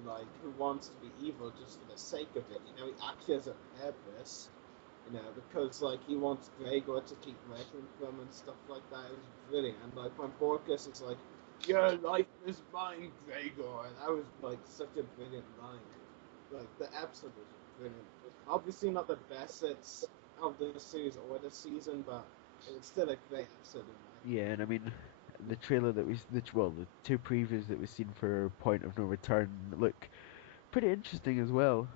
who wants to be evil just for the sake of it. He actually has a purpose. Because he wants Gregor to keep working for him and stuff like that. It was brilliant. And when Borkus is like, "Your life is mine, Gregor," and that was such a brilliant line. The episode was brilliant. Obviously not the best it's of the series or the season, but it was still a great episode. Yeah, and I mean, the trailer that the two previews that we've seen for Point of No Return look pretty interesting as well.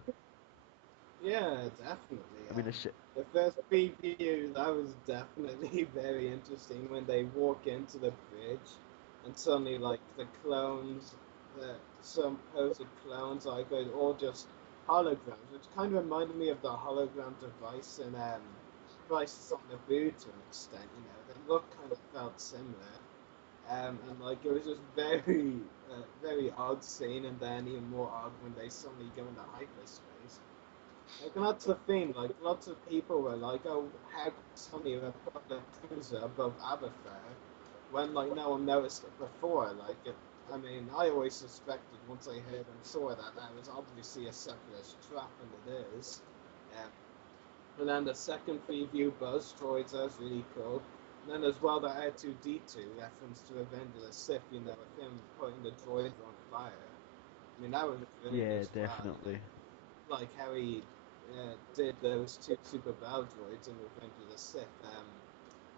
Yeah, definitely. I mean, The first preview, that was definitely very interesting when they walk into the bridge and suddenly, the clones, some posed clones, are all just holograms, which kind of reminded me of the hologram device in Crisis on Naboo to an extent. The look kind of felt similar. And it was just very, very odd scene, and then even more odd when they suddenly go into hyperspace. And that's the thing, lots of people were like, "Oh, how could suddenly put a cruiser above Aberfair?" When, no one noticed it before. I mean, I always suspected once I heard and saw that was obviously a separatist trap, and it is. Um, and then the second preview, Buzz Droids, that was really cool. And then as well, the R2-D2 reference to Revenge of the Sith, with him putting the droid on fire. I mean, that was brilliant yeah, as definitely. well. How he did those two super battle droids in Revenge of the Sith.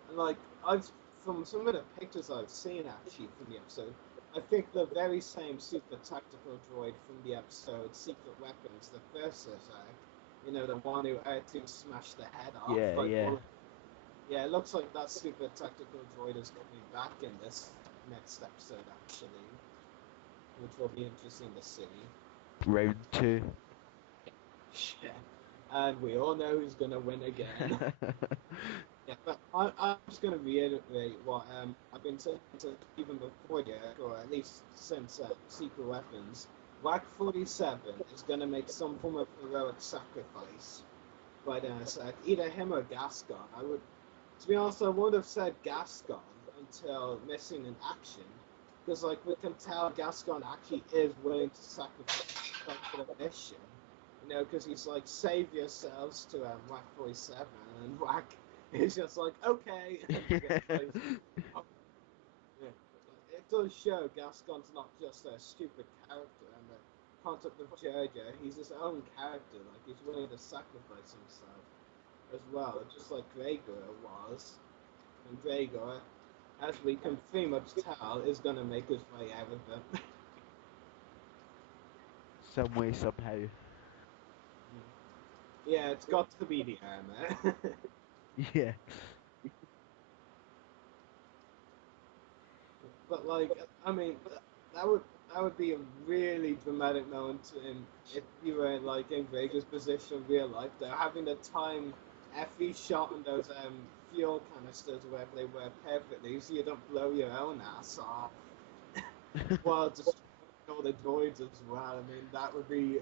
And I've from some of the pictures I've seen actually from the episode, I think the very same super tactical droid from the episode Secret Weapons, the first Sith the one who R2 smashed the head off. Yeah. Yeah, it looks like that super tactical droid is coming back in this next episode actually, which will be interesting to see. Round 2. Yeah. And we all know who's going to win again. Yeah, but I'm just going to reiterate what I've been saying even before, or at least since Secret Weapons. WAC 47 is going to make some form of heroic sacrifice. But either him or Gascon. To be honest, I would have said Gascon until missing in action. Because, we can tell Gascon actually is willing to sacrifice for the mission. Because he's like, "Save yourselves" to WAC 47, and WAC is just like, "Okay." Yeah. It does show Gascon's not just a stupid character, and the concept of Jar Jar, he's his own character. He's willing to sacrifice himself as well, just like Gregor was. And Gregor, as we can pretty much tell, is going to make his way out of it. Some way, somehow. Yeah, it's got to be the armor. Yeah. But I mean, that would be a really dramatic moment if you were in Vegas' position in real life. Though, having the time every shot on those fuel canisters, wherever they were, perfectly, so you don't blow your own ass off while destroying all the droids as well. I mean, that would be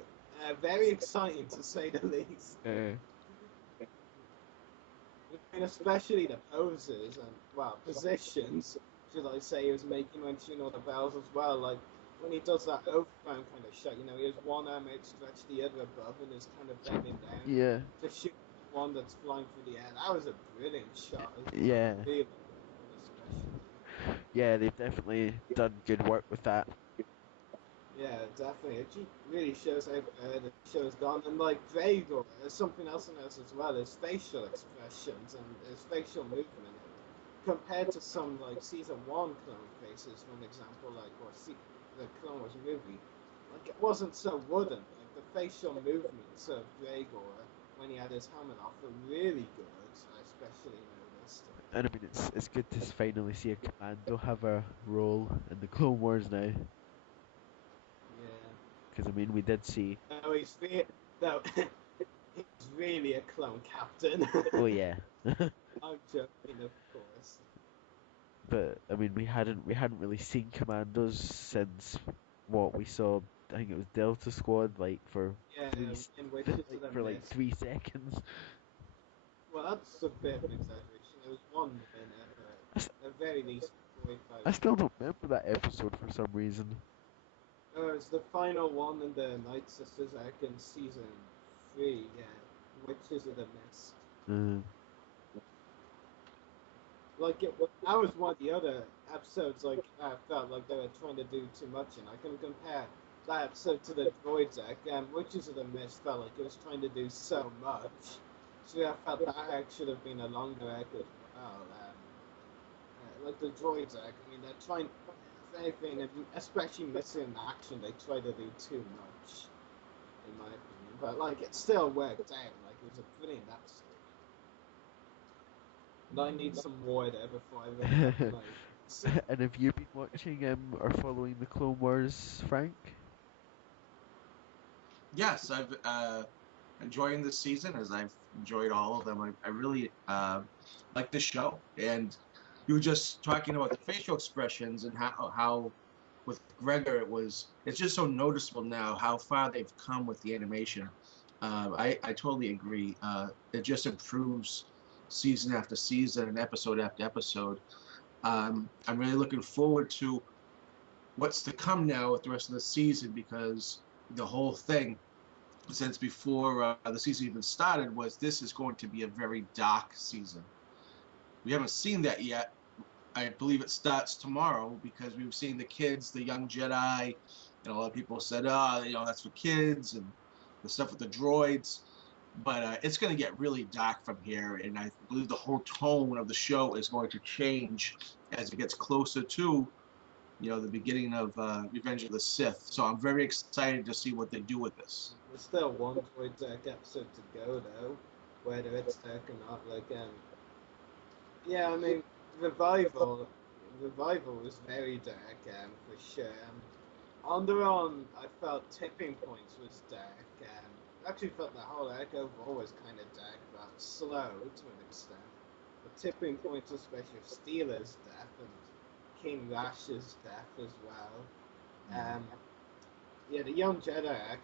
very exciting to say the least. I mean, especially the poses and, positions, should I say, he was making when she all the bells as well. when he does that overthrown kind of shot, he has one arm outstretched, the other above, and is kind of bending down Yeah, to shoot one that's flying through the air. That was a brilliant shot as well. yeah, Really, especially. yeah. They've definitely done good work with that. Yeah, definitely. It just really shows how the show's gone. And like Vader, there's something else in this as well. His facial expressions and his facial movement compared to some like season one Clone faces, for an example, the Clone Wars movie. Like it wasn't so wooden. Like the facial movements of Gregor when he had his helmet off were really good. I especially noticed. And I mean, it's good to finally see a commando have a role in the Clone Wars now. Yeah. Because I mean, we did see. No, no, he's really a clone captain. Oh yeah. I'm joking, of course. But I mean, we hadn't really seen commandos since what we saw. I think it was Delta Squad, like for Yeah, in which is the for like mist. 3 seconds. Well, that's a bit of an exaggeration. There was 1 minute, I, s- but at very least 45 I still minutes. don't remember that episode for some reason. It's the final one in the Night Sisters arc in season 3, yeah. Witches of the Mist. Uh, Like, that was one of the other episodes, like, I felt like they were trying to do too much, and I can compare that episode to the Droids arc. Witches of the Mist felt like it was trying to do so much. So I felt that arc should have been a longer arc as well. Like the Droids arc, I mean, they're trying, if anything, especially missing in action, they try to do too much, in my opinion. But, like, it still worked out. Like, it was a brilliant episode. And I need some water before I run out of life. and have you been watching or following the Clone Wars, Frank? Yes, I've enjoying this season as I've enjoyed all of them. I really like the show, and you were just talking about the facial expressions and how with Gregor it's just so noticeable now how far they've come with the animation. I totally agree. It just improves season after season and episode after episode. I'm really looking forward to what's to come now with the rest of the season because the whole thing since before the season even started was this is going to be a very dark season. We haven't seen that yet. I believe it starts tomorrow because we've seen the kids, the young Jedi, and a lot of people said, that's for kids and the stuff with the droids. But it's going to get really dark from here, and I believe the whole tone of the show is going to change as it gets closer to, the beginning of Revenge of the Sith. So I'm very excited to see what they do with this. There's still one Droids arc episode to go, though, whether it's dark or not. Like, yeah, I mean, Revival, Revival was very dark, for sure. Onderon, I felt Tipping Points was dark. I actually felt the whole arc overall was kind of dark, but slow to an extent. But Tipping Points, especially of Steeler's death and King Rash's death as well. Yeah, the Young Jedi arc,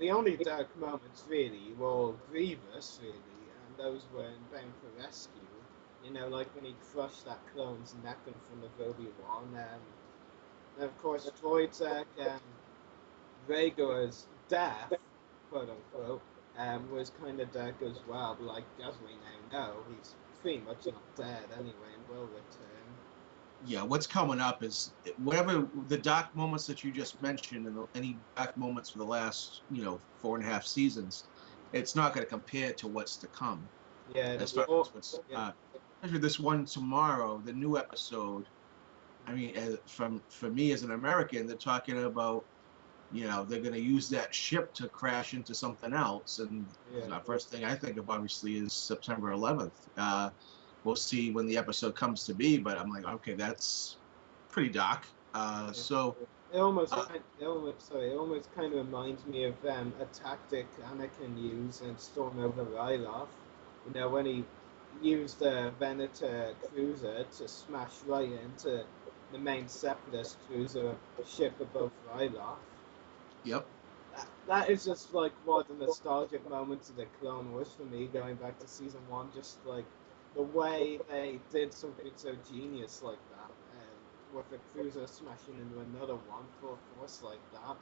the only dark moments really were Grievous, really, and those were in Bound for Rescue. Like when he crushed that clone's neck in front of Obi-Wan. And of course, Droid's arc, Rhaegar's death, quote unquote, was kind of dark as well. But like as we now know, he's pretty much not dead anyway, and will return. Yeah, what's coming up is whatever the dark moments that you just mentioned and any dark moments for the last 4.5 seasons, it's not going to compare to what's to come. Yeah, As far as what's especially this one tomorrow, the new episode. I mean, for me as an American, they're talking about they're going to use that ship to crash into something else, and the first thing I think of obviously is September 11th. We'll see when the episode comes to be, but I'm like, okay, that's pretty dark. So it almost kind of reminds me of a tactic Anakin used in Storm Over Ryloth. When he used the Venator cruiser to smash right into the main Separatist cruiser ship above Ryloth. Yep. That is just like one of the nostalgic moments of the Clone Wars for me, going back to season 1. Just like the way they did something so genius like that, with a cruiser smashing into another one full force like that.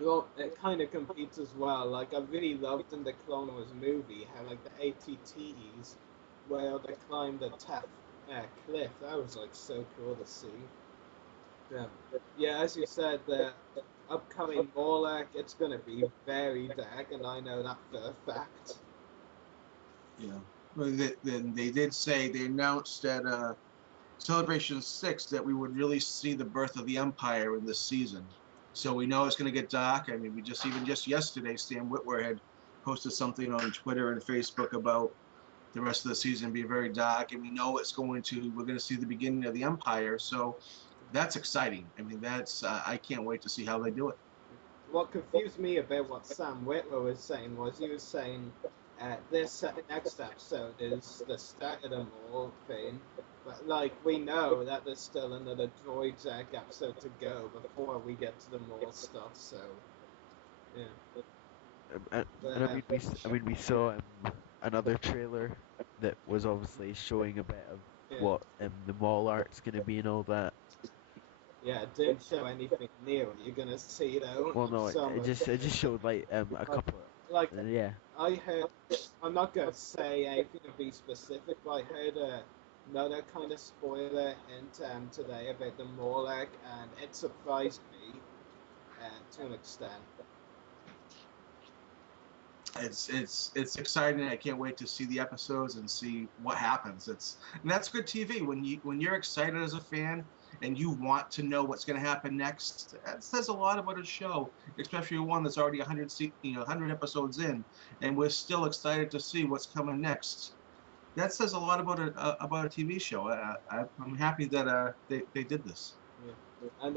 Well, it kind of competes as well. Like, I really loved in the Clone Wars movie how, like, the ATTs were able to climb the tough cliff. That was, like, so cool to see. Yeah, as you said, the upcoming Morlock, it's going to be very dark, and I know that for a fact. Yeah. Well, they did say, they announced at Celebration 6 that we would really see the birth of the Empire in this season. So we know it's going to get dark. I mean, just yesterday, Stan Whitwer had posted something on Twitter and Facebook about the rest of the season being very dark, and we know we're going to see the beginning of the Empire. So that's exciting. I mean, I can't wait to see how they do it. What confused me about what Sam Whitwer was saying was he was saying this next episode is the start of the Maul thing, but like we know that there's still another Droid Jack episode to go before we get to the Maul stuff. So yeah. And I mean, we saw another trailer that was obviously showing a bit of what the mall art's gonna be and all that. Yeah, it didn't show anything new. You're gonna see though. Well, no, it just showed like a couple. Yeah. I heard. I'm not gonna say anything to be specific, but I heard another kind of spoiler hint today about the Morlock, and it surprised me to an extent. It's exciting. I can't wait to see the episodes and see what happens. And that's good TV when you're excited as a fan and you want to know what's going to happen next. That says a lot about a show, especially one that's already 100 episodes in, and we're still excited to see what's coming next. That says a lot about a TV show. I'm happy that they did this. Yeah. And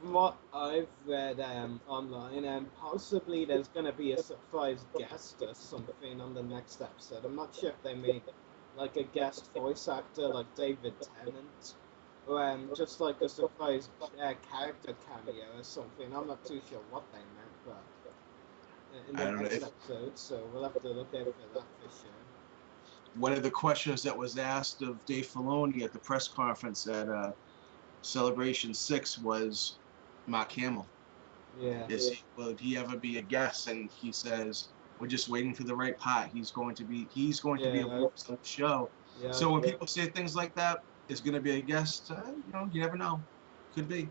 from what I've read online, possibly there's going to be a surprise guest or something on the next episode. I'm not sure if they mean like a guest voice actor like David Tennant, or just like a surprise character cameo or something. I'm not too sure what they meant, but in the next episode, so we'll have to look out for that for sure. One of the questions that was asked of Dave Filoni at the press conference at Celebration 6 was Mark Hamill. Yeah. Will he ever be a guest? And he says, we're just waiting for the right part. He's going to be a voice on the show. Yeah, so when people say things like that, is going to be a guest, you never know. Could be.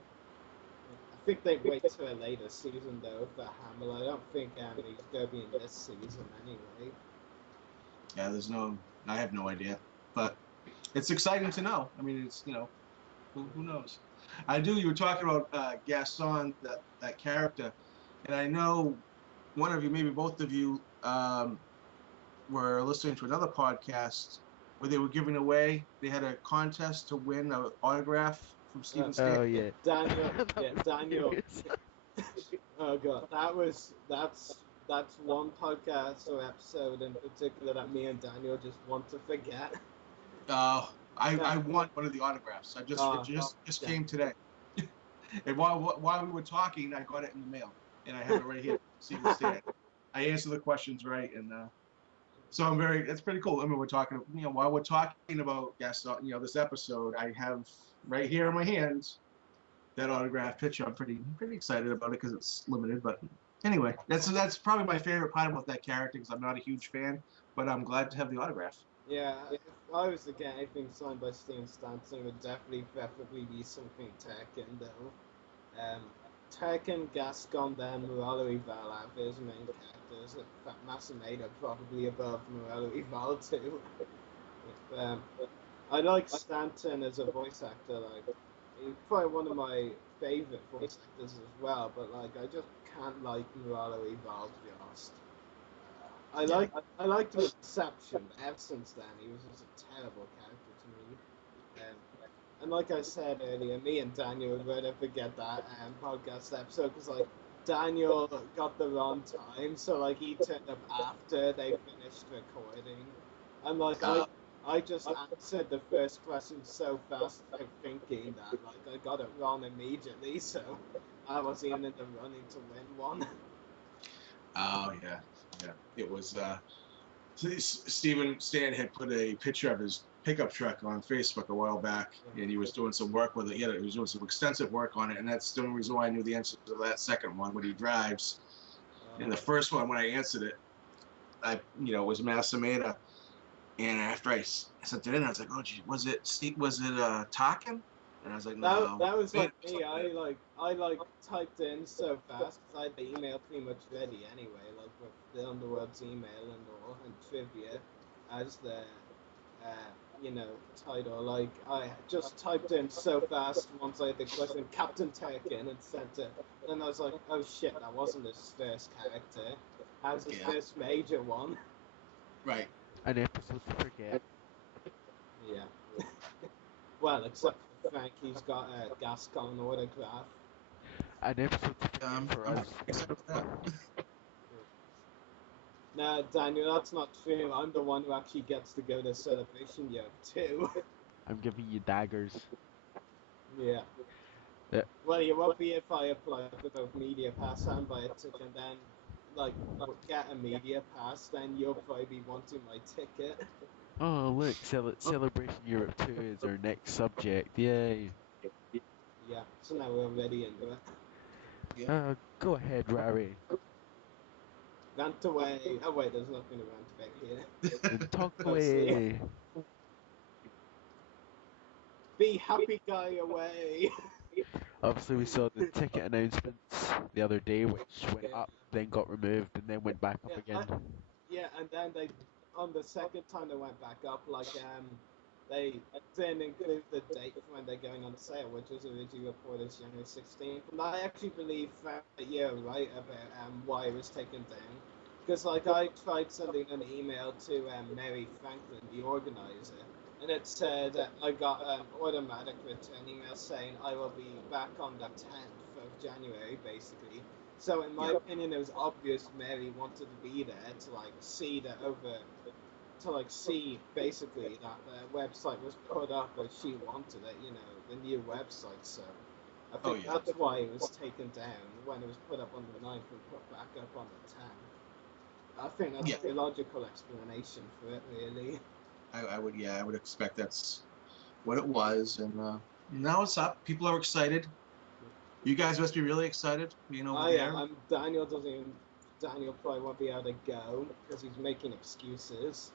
I think they wait till a later season though for Hamill. I don't think he's going to be in this season anyway. Yeah, I have no idea. But it's exciting to know. I mean, it's, who knows? You were talking about Gaston, that character, and I know one of you, maybe both of you, were listening to another podcast where they were giving away. They had a contest to win an autograph from Steven Stan. Oh yeah, Daniel. Oh god, that's one podcast or episode in particular that me and Daniel just want to forget. I want one of the autographs. It just came today. And while we were talking, I got it in the mail, and I have it right here. Steven Stan. I answered the questions right, and so it's pretty cool. I mean, we're talking, while we're talking about Gaston, this episode, I have right here in my hands that autograph picture. I'm pretty excited about it because it's limited, but anyway, that's probably my favorite part about that character because I'm not a huge fan, but I'm glad to have the autograph. Yeah, if I was to get anything signed by Steven Stanton, it would definitely preferably be something Tekken though. Tekken, Gascon, then Morello Eval are his main characters. In fact, Masameda probably above Morello Eval too. I like Stanton as a voice actor. Like, he's probably one of my favorite voice actors as well. But like, I just can't like Morello Eval to be honest. I liked him in Inception, but ever since then he was just a terrible character to me. And like I said earlier, me and Daniel would rather forget that podcast episode because like Daniel got the wrong time, so like he turned up after they finished recording, and like I just answered the first question so fast without thinking that like I got it wrong immediately, so I wasn't even in the running to win one. Oh yeah. It was Steven Stan had put a picture of his pickup truck on Facebook a while back, and he was doing some work with it. He was doing some extensive work on it, and that's the only reason why I knew the answer to that second one, what he drives. And the first one, when I answered it, was Masameda. And after I sent it in, I was like, oh, gee, was it talking? And I was like, no. That was like me. I typed in so fast because I had the email pretty much ready anyway, like with the Underworld's email and all, and trivia as the title. Like I just typed in so fast once I had the question Captain Turkin and sent it. And I was like, oh shit, that wasn't his first character. How's his first major one? Right. An episode to forget. Yeah. Well, except for Frank, he's got a Gascon autograph. An episode to forget for us. Except for that. No, Daniel, that's not true. I'm the one who actually gets to go to Celebration Year too. I'm giving you daggers. Yeah. Yeah. Well, you won't be if I apply for both Media Pass and buy a ticket, and then, get a Media Pass, then you'll probably be wanting my ticket. Oh, look, Celebration Europe 2 is our next subject. Yay. Yeah, so now we're already into it. Yeah. Go ahead, Rari. Rant away. Oh, wait, there's nothing to rant about here. Talk away. Be happy guy away. Obviously, we saw the ticket announcements the other day, which went up, then got removed, and then went back up again. And then they, on the second time they went back up, they didn't include the date for when they're going on sale, which was originally reported as January 16th. And I actually believe that you're right about why it was taken down. Because, I tried sending an email to Mary Franklin, the organizer, and it said I got an automatic return email saying I will be back on the 10th of January, basically. So in my opinion, it was obvious Mary wanted to be there to see basically that the website was put up as she wanted it, the new website. So I think that's why it was taken down when it was put up on the 9th and put back up on the 10th. I think that's the logical explanation for it, really. I would expect that's what it was, and now it's up. People are excited. You guys must be really excited being over there. Daniel probably won't be able to go because he's making excuses.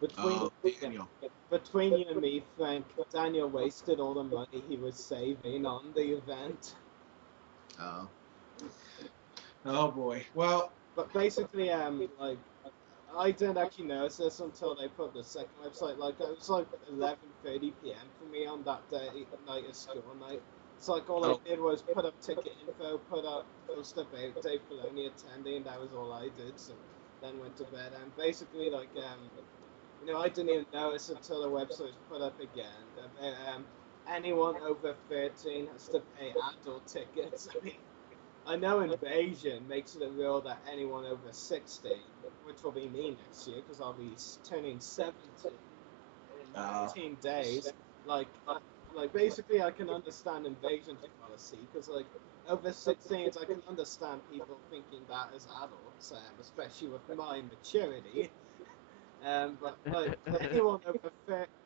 Between you and me, Frank, Daniel wasted all the money he was saving on the event. Oh boy. Well, but basically, I didn't actually notice this until they put the second website. It was 11:30 p.m. for me on that day, night of school night. It's all I did was put up ticket info, put up post about Dave Filoni attending. That was all I did. So then went to bed, and basically I didn't even notice until the website was put up again that anyone over 13 has to pay adult tickets. I mean, I know Invasion makes it a rule that anyone over 16, which will be me next year because I'll be turning 17 in 19 days. Basically, I can understand Invasion's policy because over 16s, I can understand people thinking that as adults, especially with my maturity. But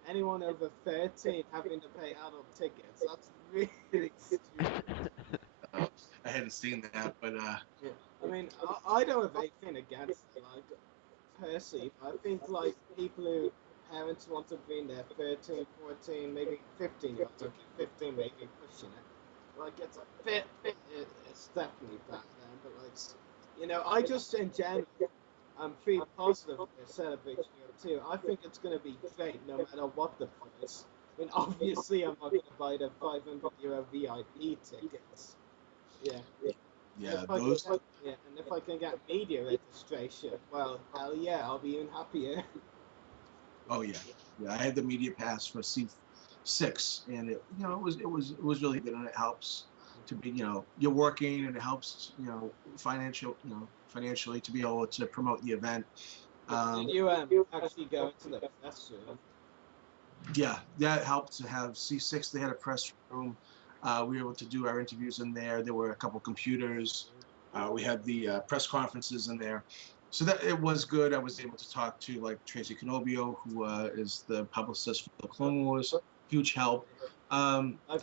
anyone over 13 having to pay adult tickets, that's really stupid. I hadn't seen that, but I mean, I don't have anything against it, personally, but I think people who parents want to bring their 13, 14, maybe 15-year-olds, 15 maybe pushing it, it's a bit, it's definitely back then, but I just in general, I'm pretty positive for Celebration Year 2. I think it's going to be great no matter what the price. I mean, obviously, I'm not going to buy the €500 VIP tickets. And if I can get media registration, well, hell yeah, I'll be even happier. Oh yeah. I had the media pass for C6, and it was really good, and it helps to be you're working, and it helps financially to be able to promote the event. Did you actually go into the press room? Yeah, that helped to have C6. They had a press room. We were able to do our interviews in there. There were a couple computers. We had the press conferences in there. So that it was good. I was able to talk to like Tracy Canobio, who is the publicist for the Clone Wars. Huge help.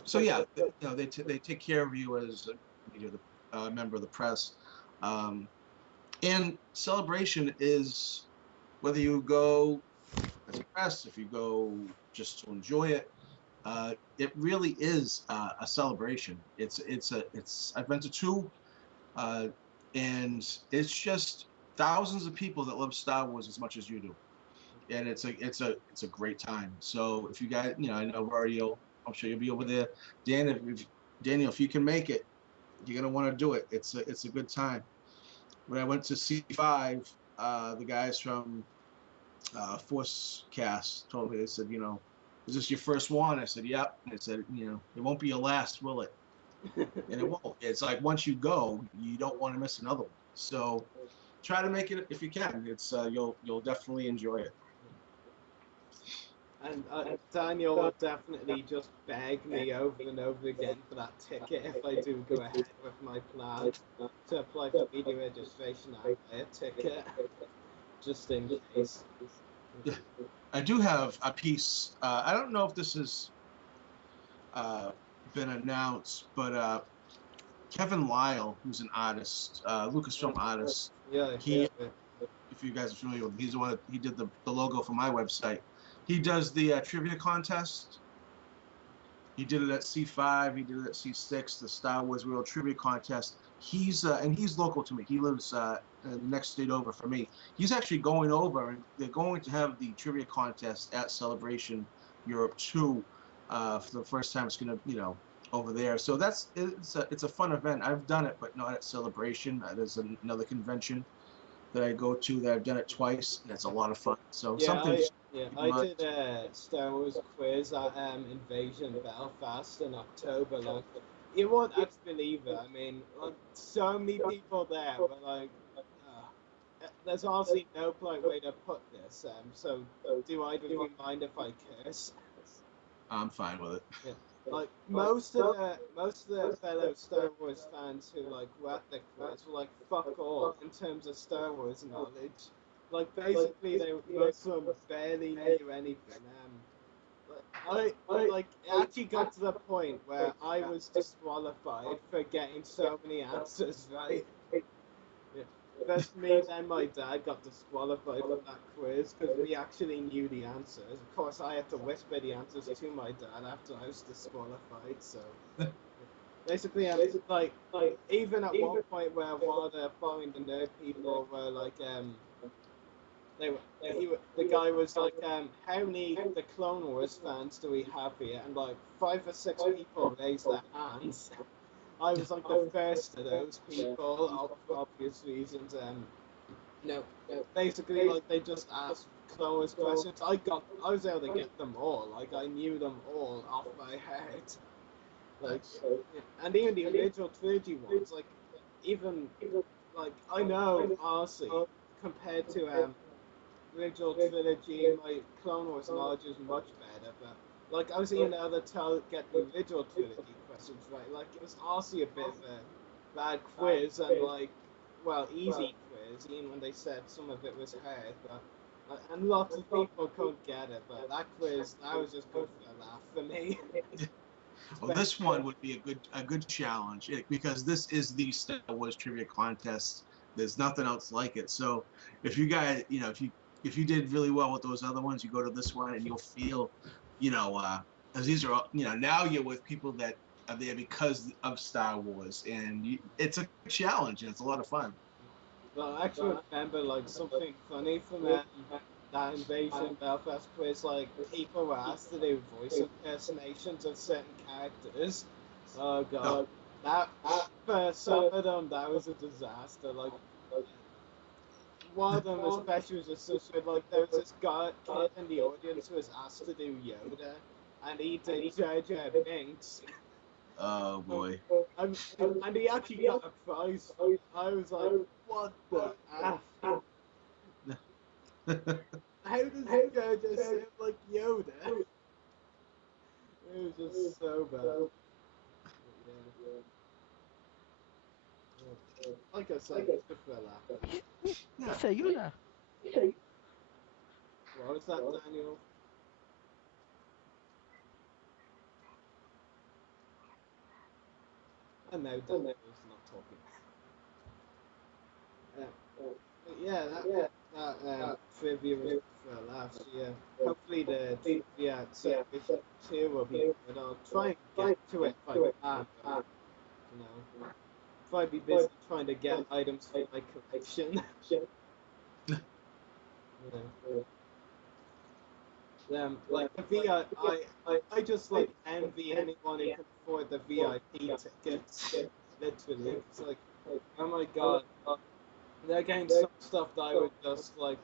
So yeah, they take care of you as a member of the press. And Celebration is whether you go as a press, if you go just to enjoy it, it really is a celebration. I've been to two, uh, and it's just thousands of people that love Star Wars as much as you do, and it's a great time. So if you guys, I know Ruari, I'm sure you'll be over there. Daniel, if you can make it, you're gonna want to do it. It's a good time. When I went to C5, the guys from Force Cast told me, they said, is this your first one? I said, yep. I said, it won't be your last, will it? And it won't. It's like once you go, you don't want to miss another one. So try to make it if you can. It's you'll definitely enjoy it. And Daniel will definitely just beg me over and over again for that ticket if I do go ahead with my plan to apply for media registration and buy a ticket, just in case. I do have a piece. I don't know if this has been announced, but Kevin Lyle, who's an artist, Lucasfilm artist, Yeah, he, if you guys are familiar with him, he's the one that he did the logo for my website. He does the trivia contest. He did it at C5. He did it at C6, the Star Wars World Trivia Contest. He's local to me. He lives in the next state over from me. He's actually going over, and they're going to have the trivia contest at Celebration Europe 2 for the first time. It's going to, over there. So it's a fun event. I've done it, but not at Celebration. There's another convention that I go to that I've done it twice, and it's a lot of fun. So I did a Star Wars quiz at Invasion Belfast in October. Like, you won't actually believe it. I mean, like, so many people there were like, there's honestly no polite way to put this. So do either of you mind if I curse? I'm fine with it. Yeah. Like most of the fellow Star Wars fans who like were at the quiz were like fuck all in terms of Star Wars knowledge. Like basically most of them barely knew anything. It actually got to the point where I was disqualified for getting so many answers right. Yeah. First, me then my dad got disqualified from that quiz because we actually knew the answers. Of course, I had to whisper the answers to my dad after I was disqualified. So basically, even at one point where one of the following the nerd people were like, the guy was like, how many the Clone Wars fans do we have here? And like 5 or 6 people raised their hands. I was like the first of those people, for obvious reasons. Basically, like they just asked Clone Wars questions. I was able to get them all. Like I knew them all off my head. Like, and even the original trilogy ones, like even like I know honestly compared to original trilogy, my Clone Wars knowledge is much better. But like I was even able to get the original trilogy questions right. Like it was honestly a bit of a bad quiz and easy quiz, even when they said some of it was hard. But and lots of people couldn't get it. But that quiz, that was just good for a laugh for me. Well, this one would be a good challenge because this is the Star Wars trivia contest. There's nothing else like it. So if you guys, if you did really well with those other ones, you go to this one and you'll feel, as these are, now you're with people that are there because of Star Wars, and it's a challenge and it's a lot of fun. Well, I actually remember like something funny from that Invasion Belfast quiz. Like people were asked to do voice impersonations of certain characters. Oh god, that for some of them that was a disaster. Like one of them especially was just so stupid. Like there was this kid in the audience who was asked to do Yoda, and he did Jar Jar Binks. Oh boy. And he actually got a prize for it. I was like, what the F? How does Jar Jar sound like Yoda? It was just so bad. like I said, just for a laugh. Yeah. Say you that. What was that, Daniel? And now Daniel's not talking. But yeah, that trivia was for a laugh. So yeah, hopefully the trivia Celebration 2 will be good. I'll try and get to it if I can, but, you know, probably be busy trying to get items for my collection. Like the VI, I just like envy anyone who can afford the VIP tickets. Literally, it's like, oh my god, they're getting some stuff that I would just like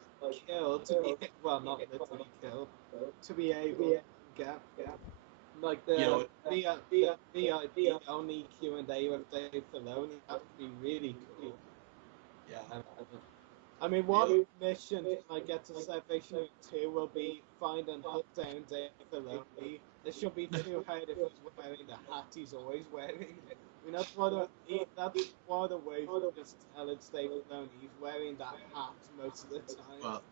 kill to be, well, not literally kill, to be able to get. Like the VIP only Q&A with Dave Filoni, that would be really cool. Yeah. I mean, one mission I get to Salvation 2 will be find and hunt down Dave Filoni. It should be too hard if he's wearing the hat he's always wearing. I mean, that's one of the ways you just tell it's Dave Filoni. He's wearing that hat most of the time. Well,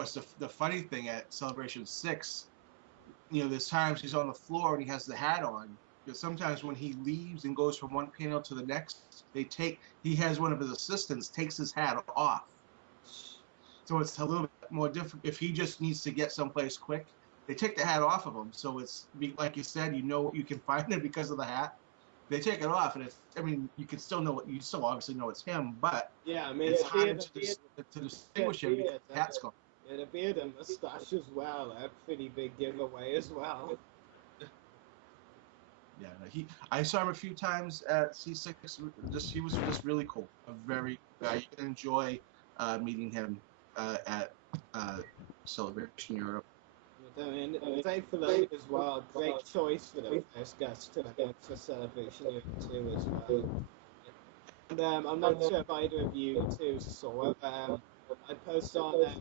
it's the funny thing at Celebration 6, there's times he's on the floor and he has the hat on. Because sometimes when he leaves and goes from one panel to the next, he has one of his assistants takes his hat off. So it's a little bit more difficult. If he just needs to get someplace quick, they take the hat off of him. So it's like you said, you can find it because of the hat. They take it off, and you can still you still obviously know it's him, but yeah, I mean, it's hard to distinguish him because the hat's gone. Yeah, the beard and mustache as well, a pretty big giveaway as well. Yeah, I saw him a few times at C6. He was just really cool. You can enjoy meeting him at Celebration Europe. I mean, Dave Filoni as well, great choice for the first guest to announce for Celebration Europe 2 as well. And I'm not sure if either of you two saw it. I posted on a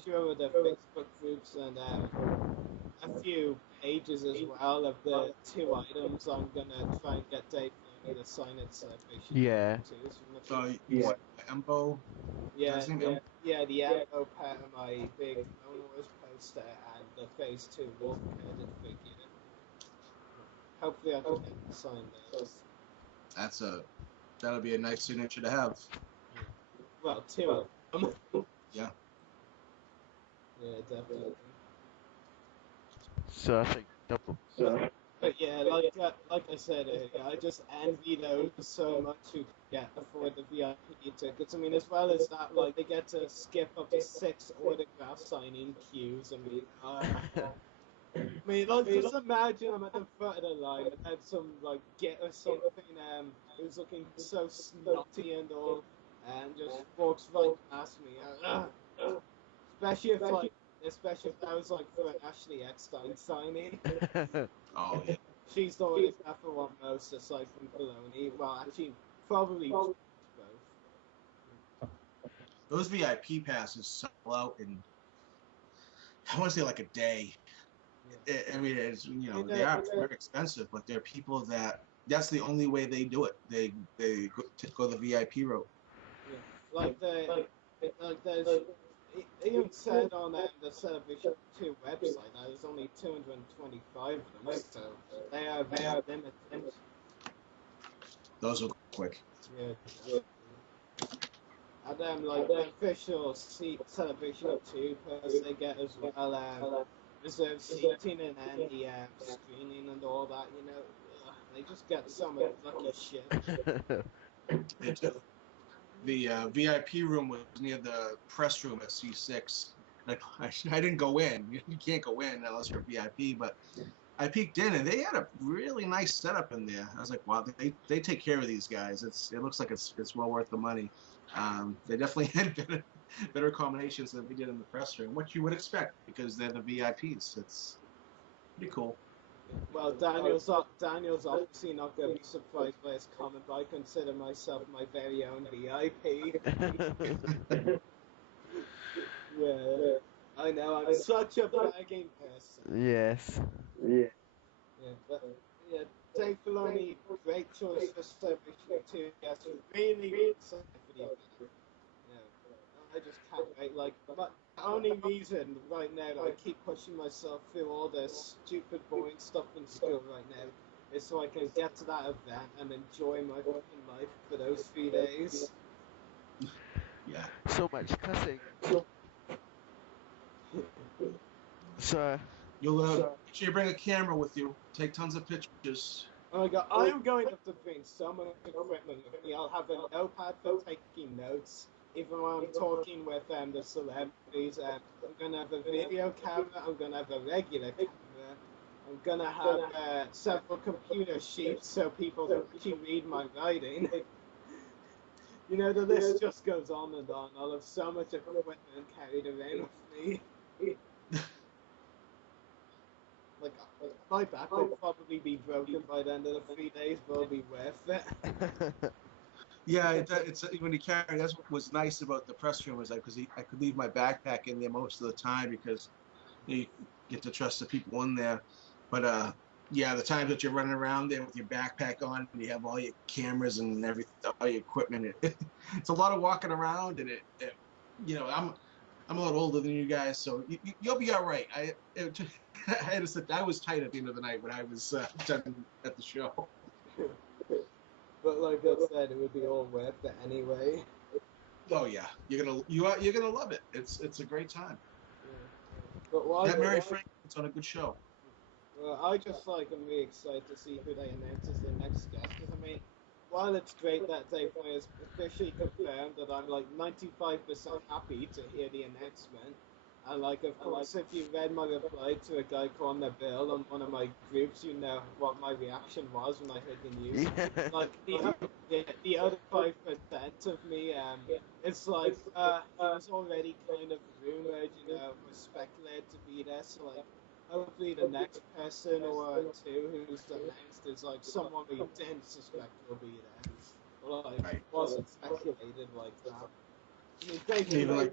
few of the Facebook groups and a few pages as well of the 2 items I'm gonna try and get Dave Filoni to sign at Celebration. Yeah. What, Embo? Yeah, the Embo part of my big Clone Wars poster and the Phase 2 Wolf headed figure. Hopefully I can get him to sign those. That'll be a nice signature to have. Well, 2 of them. Yeah. Yeah, definitely. So I think double. But yeah, like I said earlier, I just envy those so much who can afford the VIP tickets. I mean, as well as that, like, they get to skip up to 6 autograph signing queues. I mean, like, just imagine I'm at the front of the line and had some, like, git or something, who's looking so snotty and all, and just walks right past me. Especially if that was, like, for an Ashley Eckstein signing. Oh, yeah. She's the one I want most, aside from Filoni. Well, actually, probably both. Those VIP passes sell out in, I want to say, like a day. Yeah. It's, they are very expensive, but there are people that's the only way they do it. They go the VIP route. Yeah. There's even said on the Celebration 2 website that there's only 225 of them, so they are very limited. Those are quick. Yeah. And then, like, the official Celebration 2 post they get as well, reserved seating and then the screening and all that, they just get so much lucky shit. They do. The VIP room was near the press room at C6. Like, I didn't go in. You can't go in unless you're VIP, but I peeked in and they had a really nice setup in there. I was like, wow, they take care of these guys. It looks like it's well worth the money. They definitely had better accommodations than we did in the press room, which you would expect because they're the VIPs. It's pretty cool. Well, Daniel's obviously not going to be surprised by his comment, but I consider myself my very own VIP. Yeah, I know, I'm such a bragging person. Yes. Yeah, but Dave Filoni, great choice for Celebration 2. Yes, really excited for the event. I just can't wait. Like, but the only reason right now that I keep pushing myself through all this stupid, boring stuff in school right now is so I can get to that event and enjoy my fucking life for those 3 days. Yeah. So much cussing. So, You'll make sure you bring a camera with you. Take tons of pictures. Oh my god, I'm going to have to bring so much equipment with me. I'll have a notepad for taking notes, even when I'm talking with the celebrities. I'm going to have a video camera, I'm going to have a regular camera, I'm going to have several computer sheets so people can actually read my writing. You know, the list just goes on and on. I'll have so much equipment carried around with me. Like, my back will probably be broken by the end of the 3 days, but it'll be worth it. Yeah, it's when you carry. That's what was nice about the press room was because I could leave my backpack in there most of the time because you get to trust the people in there. But yeah, the times that you're running around there with your backpack on and you have all your cameras and everything, all your equipment, it's a lot of walking around, and you know, I'm a lot older than you guys, so you'll be all right. I was tight at the end of the night when I was done at the show. But like I said, it would be all worth it anyway. Oh yeah, you're gonna love it. It's a great time. But why? That Mary Franklin's on a good show. Well, I just like am really excited to see who they announce as the next guest. Because I mean, while it's great that Dave Filoni has officially confirmed that I'm like 95% happy to hear the announcement. And like, of course, if you read my reply to a guy calling the bill on one of my groups, you know what my reaction was when I heard the news. yeah. Like the other 5% of me, it's like he was already kind of rumored, you know, was speculated to be there. So like, hopefully the next person or two who's announced is like someone we didn't suspect will be there, or like wasn't speculated like that. I mean, David, Even like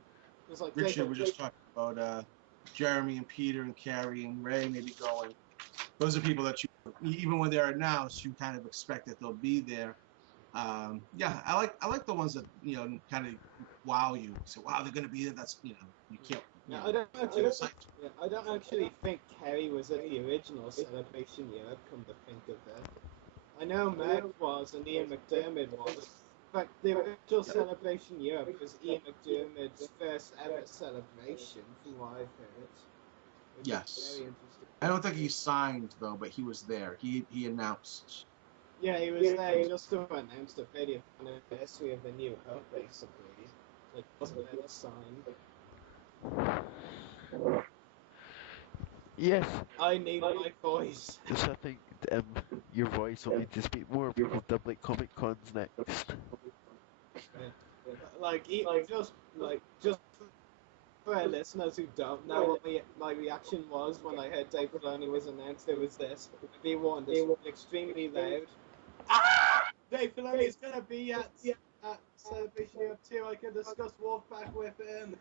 it's like Richard was just talking about Jeremy and Peter and Carrie and Ray maybe going. Those are people that you, even when they're announced, you kind of expect that they'll be there. Yeah, I like the ones that kind of wow you. So wow, they're gonna be there. That's you can't. Yeah, I don't actually think Kerry was at the original Celebration Europe, come to think of it. I know Meg was and Ian McDermott was. But the original Celebration Europe was Ian McDermott's first ever celebration, from what I've heard. Which is Yes. very interesting. I don't think he signed though, but he was there. He announced. Yeah, he was there just to announce the 30th anniversary of the New Hope, basically. Like, wasn't there to sign? Yes. I need my voice. So I think your voice will need to speak more because Dublin Comic Con's next. Just for our listeners who don't know what my reaction was when I heard Dave Filoni was announced, it was this. Be warned, it's extremely loud. Dave Filoni is going to be at Celebration Europe 2. I can discuss Wolfpack with him.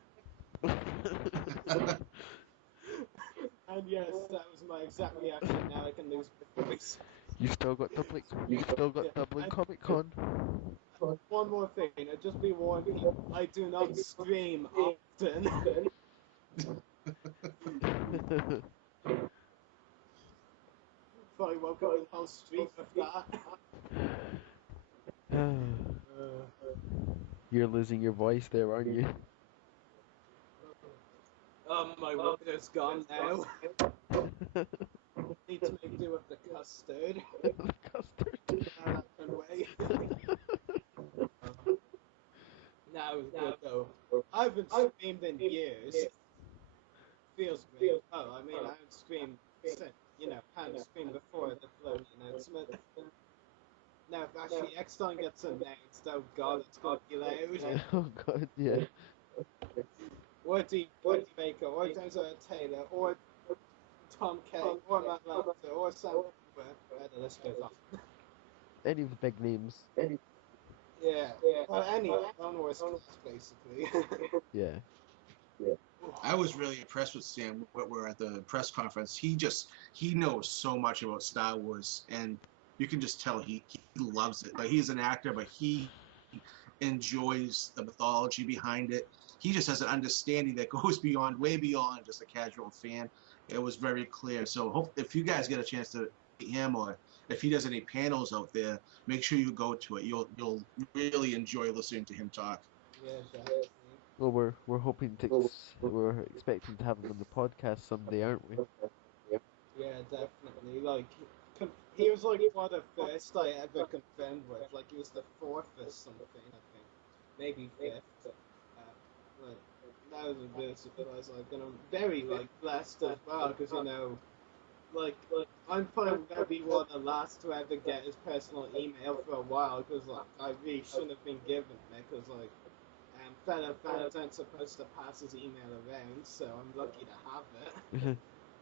And yes, that was my exact reaction. Now I can lose my voice. You've still got Dublin Comic Con. One more thing, just be warned, people, I do not scream often. Probably woke up in the whole street with that. You're losing your voice there, aren't you? My water's gone now. Need to make do with the custard. The custard. That went away. Now it's good though. I haven't screamed in years. Feels great. Oh, I mean, I haven't screamed since, hadn't screamed before the Filoni announcement. Now, if actually Eckstein gets announced, oh god, it's gonna be loud. Oh god, yeah. Or D. Baker, or Denzel Taylor, or Tom Kay, or Matt Lanza, or Sam Cooper. The list goes on. Any of the big names. Yeah. Well, any Clone Wars class, basically. Yeah. I was really impressed with Sam Witwer at the press conference. He knows so much about Star Wars, and you can just tell he loves it. Like, he's an actor, but he enjoys the mythology behind it. He just has an understanding that goes beyond, way beyond just a casual fan. It was very clear. So hope if you guys get a chance to meet him, or if he does any panels out there, make sure you go to it. You'll really enjoy listening to him talk. Yeah, definitely. Well, we're expecting to have him on the podcast someday, aren't we? Yeah, definitely. Like, he was like one of the first I ever confirmed with. Like, he was the fourth or something, I think. Maybe fifth. Like, that was a bit of a surprise. Like, and I'm very, like, blessed as well, because, you know, like, I'm probably going to be one of the last to ever get his personal email for a while, because, like, I really shouldn't have been given it, because, like, fellow fans aren't supposed to pass his email around, so I'm lucky to have it.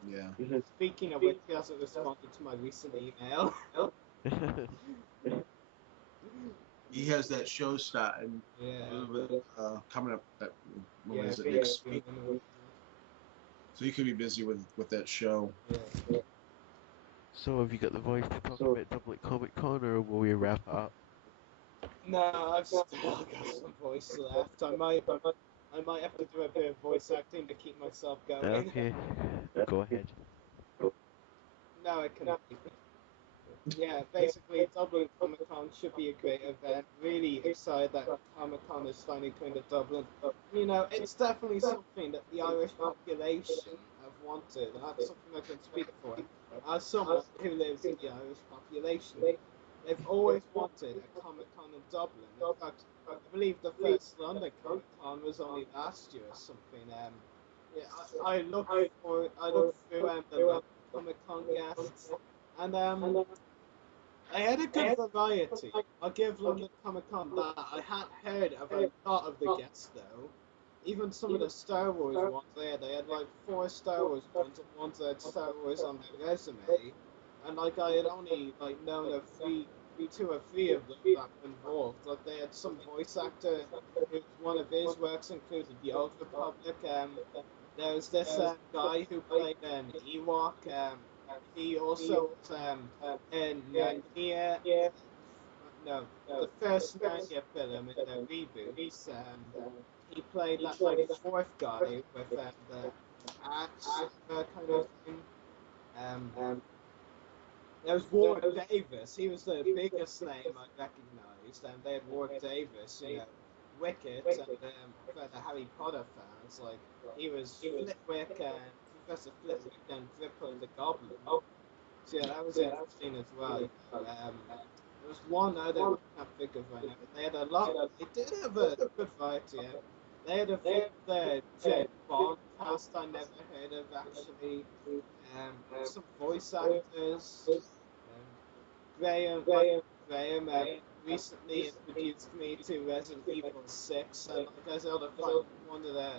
Yeah. Speaking of which, he hasn't responded to my recent email. He has that show starting Yeah. coming up. When Yeah, is it, really next week? So you could be busy with that show. Yeah. So, have you got the voice to talk about Dublin Comic Con, or will we wrap it up? No, I've still got some voice left. I might have to do a bit of voice acting to keep myself going. Okay, go ahead. No, I can. Yeah, basically, Dublin Comic Con should be a great event. Really excited that Comic Con is finally coming to Dublin. You know, it's definitely something that the Irish population have wanted, and that's something I can speak for. As someone who lives in the Irish population, they've always wanted a Comic Con in Dublin. In fact, I believe the first London Comic Con was only last year or something. Yeah, I look through the London Comic Con guests, and I had a good variety. I'll give London Comic Con that. I hadn't heard of a lot of the guests though. Even some of the Star Wars ones they had like 4 Star Wars ones and ones that had Star Wars on their resume. And like I had only like known of 2 or 3 of them that were involved. Like they had some voice actor whose one of his works included the Old Republic. There was this guy who played an Ewok. He also was in Narnia. No, the first Narnia film in the reboots. He played that like 4th guy with the axe kind of thing. Um, there was Warwick Davis. He was the biggest name I recognised, and they had Warwick Davis, you know, Wicket, and for the Harry Potter fans, like he was Flitwick and Professor Flitwick and Griphook the Goblin. So yeah, that was interesting as well. You know. There was one other I can't think of right now, but they had a lot. They did have a good variety. Yeah. They had a few of the James Bond cast I never heard of actually. Some voice actors. Graham recently introduced me to Resident Evil 6, and like I said, the fact one of the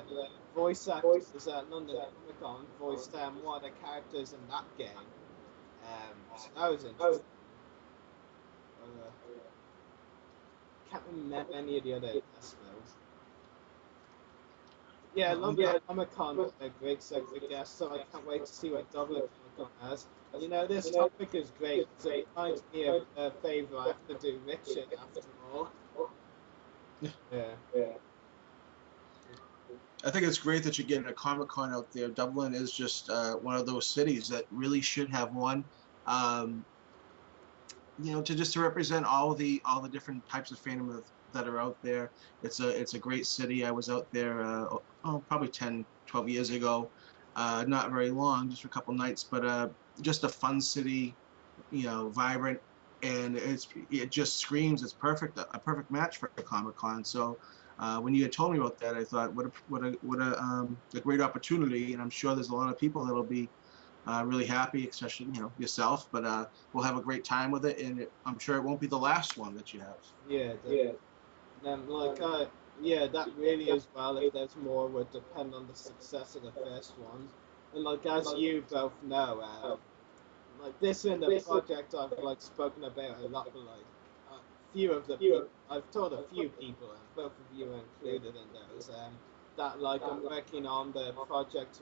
voice actors at London Comic Con voiced one of the characters in that game. So that was interesting. Can't remember any of the other guests though. Yeah, London Comic Con had a great set of guests, so I can't wait to see what Dublin Comic Con has. You know, this topic is great because it reminds me of a favour I have to do Richard after all. Yeah. I think it's great that you're getting a Comic Con out there. Dublin is just one of those cities that really should have one. You know, to represent all the different types of fandom that are out there. It's a great city. I was out there probably 10, 12 years ago. Not very long, just for a couple nights, but just a fun city, you know, vibrant, and it just screams it's a perfect match for a Comic Con. So when you had told me about that, I thought a great opportunity, and I'm sure there's a lot of people that'll be really happy, especially yourself. But we'll have a great time with it, and I'm sure it won't be the last one that you have. Yeah, definitely. Yeah, that really as well. If there's more, would depend on the success of the first one. And like as you both know, like this in the project I've like spoken about a lot, but like a few of the people I've told a few people, and both of you are included in those. That like I'm working on the project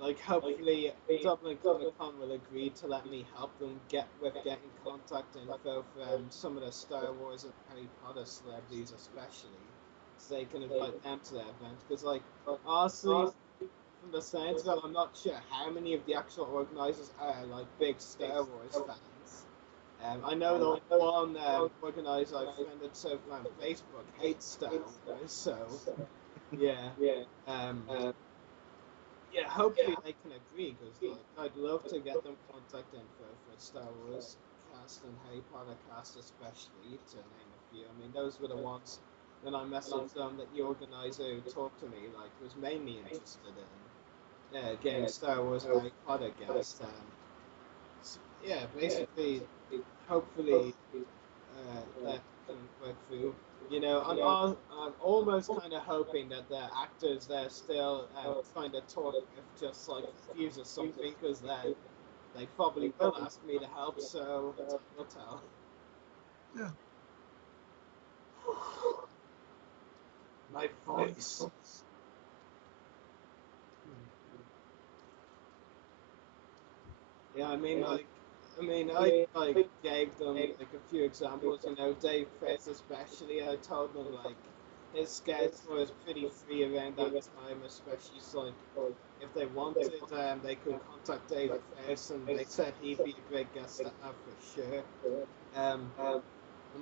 like hopefully Dublin Comic Con will agree to let me help them getting contact info from some of the Star Wars and Harry Potter celebrities especially, so they can invite them to their event. Because like honestly, from the sounds of it, I'm not sure how many of the actual organizers are like big Star Wars fans. I know the one organizer I friended so far on Facebook hates Star Wars, so yeah. Um, yeah, hopefully they can agree because like I'd love to get them contact info for Star Wars cast and Harry Potter cast especially to name a few. I mean those were the ones when I messaged them that the organizer who talked to me like was mainly interested in getting Star Wars and Harry Potter guests. Yeah, basically, hopefully that can work through. You know, I'm almost kind of hoping that the actors they're still trying to talk with just like refuse or something because they probably will ask me to help. So time will tell. Yeah. My voice. Yeah, I like gave them like a few examples. You know, Dave Fitz especially. I told them like his schedule was pretty free around that time, especially so, like if they wanted, they could contact Dave Fitz, and they said he'd be a great guest to have for sure. And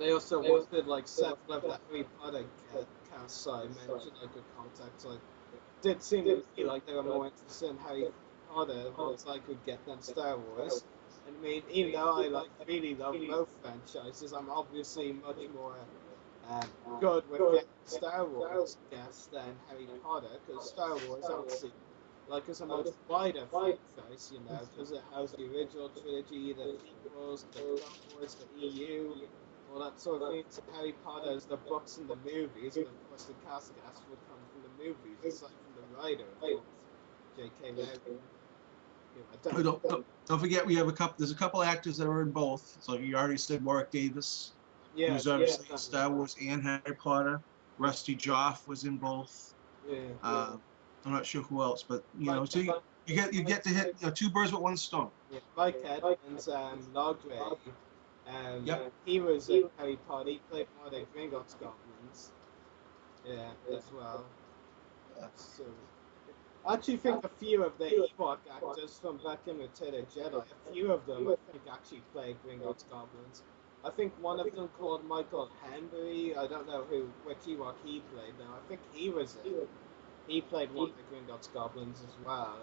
they also wanted like several of the Harry Potter casts I mentioned I could contact. Like did seem to me like they were more interested in Harry Potter once I could get them Star Wars. And I mean, even though I like really love both franchises, I'm obviously much more um, good with getting Star Wars guests than Harry Potter because Star Wars obviously like is a much wider franchise, you know, because it has the original trilogy, the prequels, the Clone Wars, the EU, all that sort of thing. So Harry Potter is the books and the movies, and of course the cast will come from the movies, aside from the writer, of course, J.K. Rowling. You know, Oh, don't forget we have a couple. There's a couple actors that are in both. So you already said Warwick Davis, yeah, who's obviously in definitely. Star Wars and Harry Potter. Rusty Joff was in both. Yeah. I'm not sure who else, but you know, Mike, so you get to hit two birds with one stone. yeah, Mike Edmonds, Logray, Yep. he was in Harry Potter. He played one of the Gringotts goblins. Yeah, as well. Yeah. So, I actually think a few of the Ewok actors from back in Return of Jedi, a few of them I think actually played Gringotts goblins. I think one of them called Michael Hanbury. I don't know which Ewok he played though. I think he was in. He played one of the Gringotts goblins as well.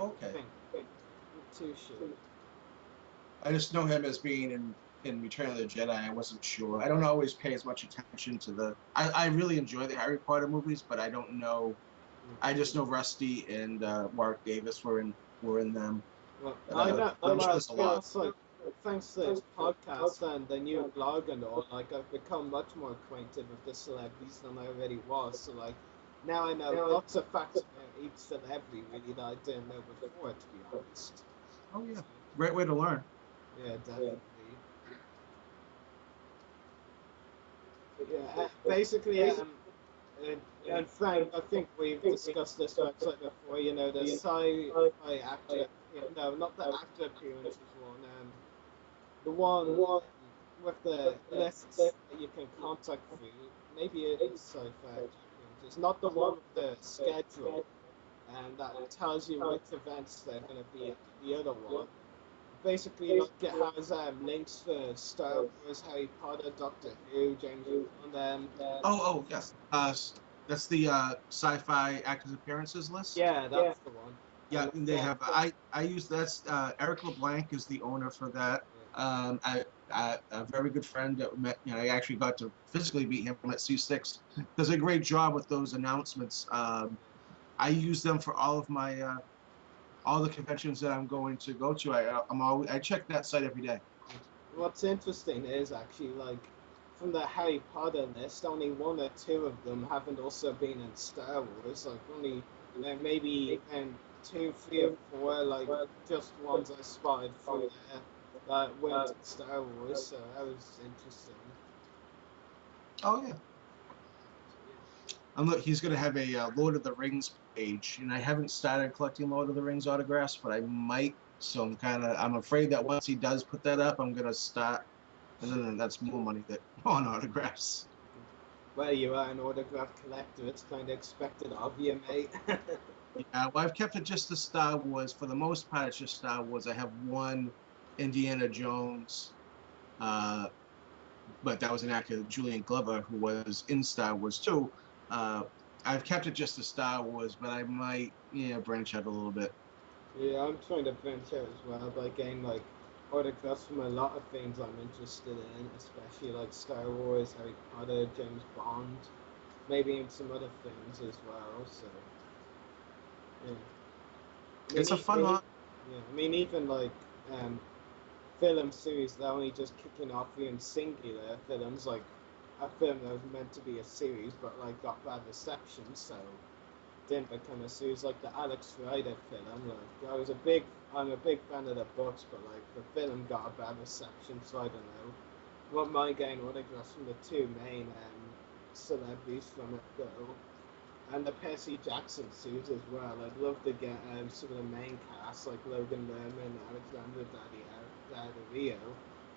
Okay. I think. Not too sure. I just know him as being in Return of the Jedi. I wasn't sure. I don't always pay as much attention to the. I really enjoy the Harry Potter movies, but I don't know. I just know Rusty and Warwick Davis were in them. Well, But I know. I'm sure Well, there's a to be lot. honest, like thanks to this podcast and the new blog and all, like I've become much more acquainted with the celebrities than I already was. So like now I know lots of facts about each celebrity really that I didn't know before. To be honest. Oh yeah, great way to learn. Yeah, definitely. Yeah, basically, and Frank, I think we've discussed this website before. You know, the sci-fi actor. No, not the actor appearances one. The one with the lists that you can contact through. Maybe it is sci-fi actor appearances, not the one with the schedule, and that tells you which events they're going to be at. The other one. Basically, like it has links for Star Wars, Harry Potter, Doctor Who, James Bond. Oh yeah. That's the sci-fi actors appearances list. Yeah, that's the one. Yeah, And and they have. I use that's Eric LeBlanc is the owner for that. A very good friend that met. I actually got to physically meet him at C6. Does a great job with those announcements. I use them for all the conventions that I'm going to go to. I check that site every day. what's interesting is actually like from the Harry Potter list, only one or two of them haven't also been in Star Wars. Like only maybe two, three, or four. Like just ones I spotted from there that went to Star Wars. So that was interesting. Oh yeah. And look, he's going to have a Lord of the Rings age, and I haven't started collecting Lord of the Rings autographs, but I might. So I'm afraid that once he does put that up, I'm gonna start, and then that's more money that on autographs. Well, you are an autograph collector. It's kind of expected of you, mate. Yeah, well, I've kept it just the Star Wars. For the most part, it's just Star Wars. I have one Indiana Jones, uh, but that was an actor, Julian Glover, who was in Star Wars too. Uh, I've kept it just the Star Wars, but I might, branch out a little bit. Yeah, I'm trying to branch out as well by getting like autographs from a lot of things I'm interested in, especially like Star Wars, Harry Potter, James Bond, maybe even some other things as well. So yeah, It's a fun hobby. Yeah, I mean even like um, film series that are only just kicking off in singular films, like a film that was meant to be a series but like got bad reception, so didn't become a series, like the Alex Rider film. Like I'm a big fan of the books, but like the film got a bad reception, so I don't know. What my getting autographs from the two main celebrities from it though, and the Percy Jackson series as well. I'd love to get some of the main cast like Logan Lerman, Alexander Daddario,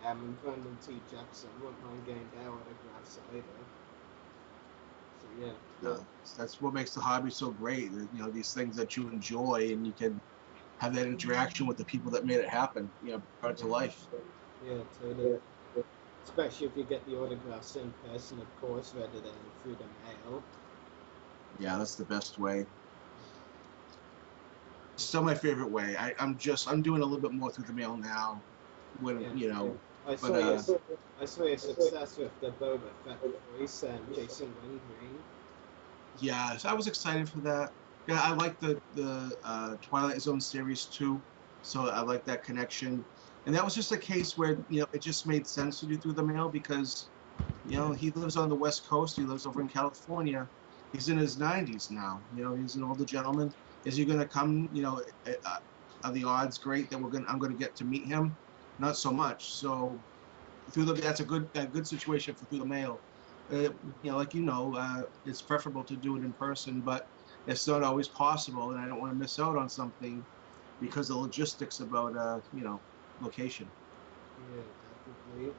and Brandon T. Jackson. Wouldn't mind getting their autographs either. So yeah. That's what makes the hobby so great. These things that you enjoy, and you can have that interaction with the people that made it happen. Brought it to life. Yeah, totally. Especially if you get the autographs in person, of course, rather than through the mail. Yeah, that's the best way. Still my favorite way. I'm doing a little bit more through the mail now. I saw your success with the Boba Fett voice and Jason Wingring. Yeah, so I was excited for that. Yeah, I like the Twilight Zone series too, so I like that connection. And that was just a case where it just made sense to do through the mail because he lives on the West Coast. He lives over in California. He's in his 90s now. He's an older gentleman. Is he going to come? Are the odds great that I'm going to get to meet him? Not so much. So that's a good situation for through the mail. It's preferable to do it in person, but it's not always possible, and I don't want to miss out on something because of the logistics about location. Yeah, definitely.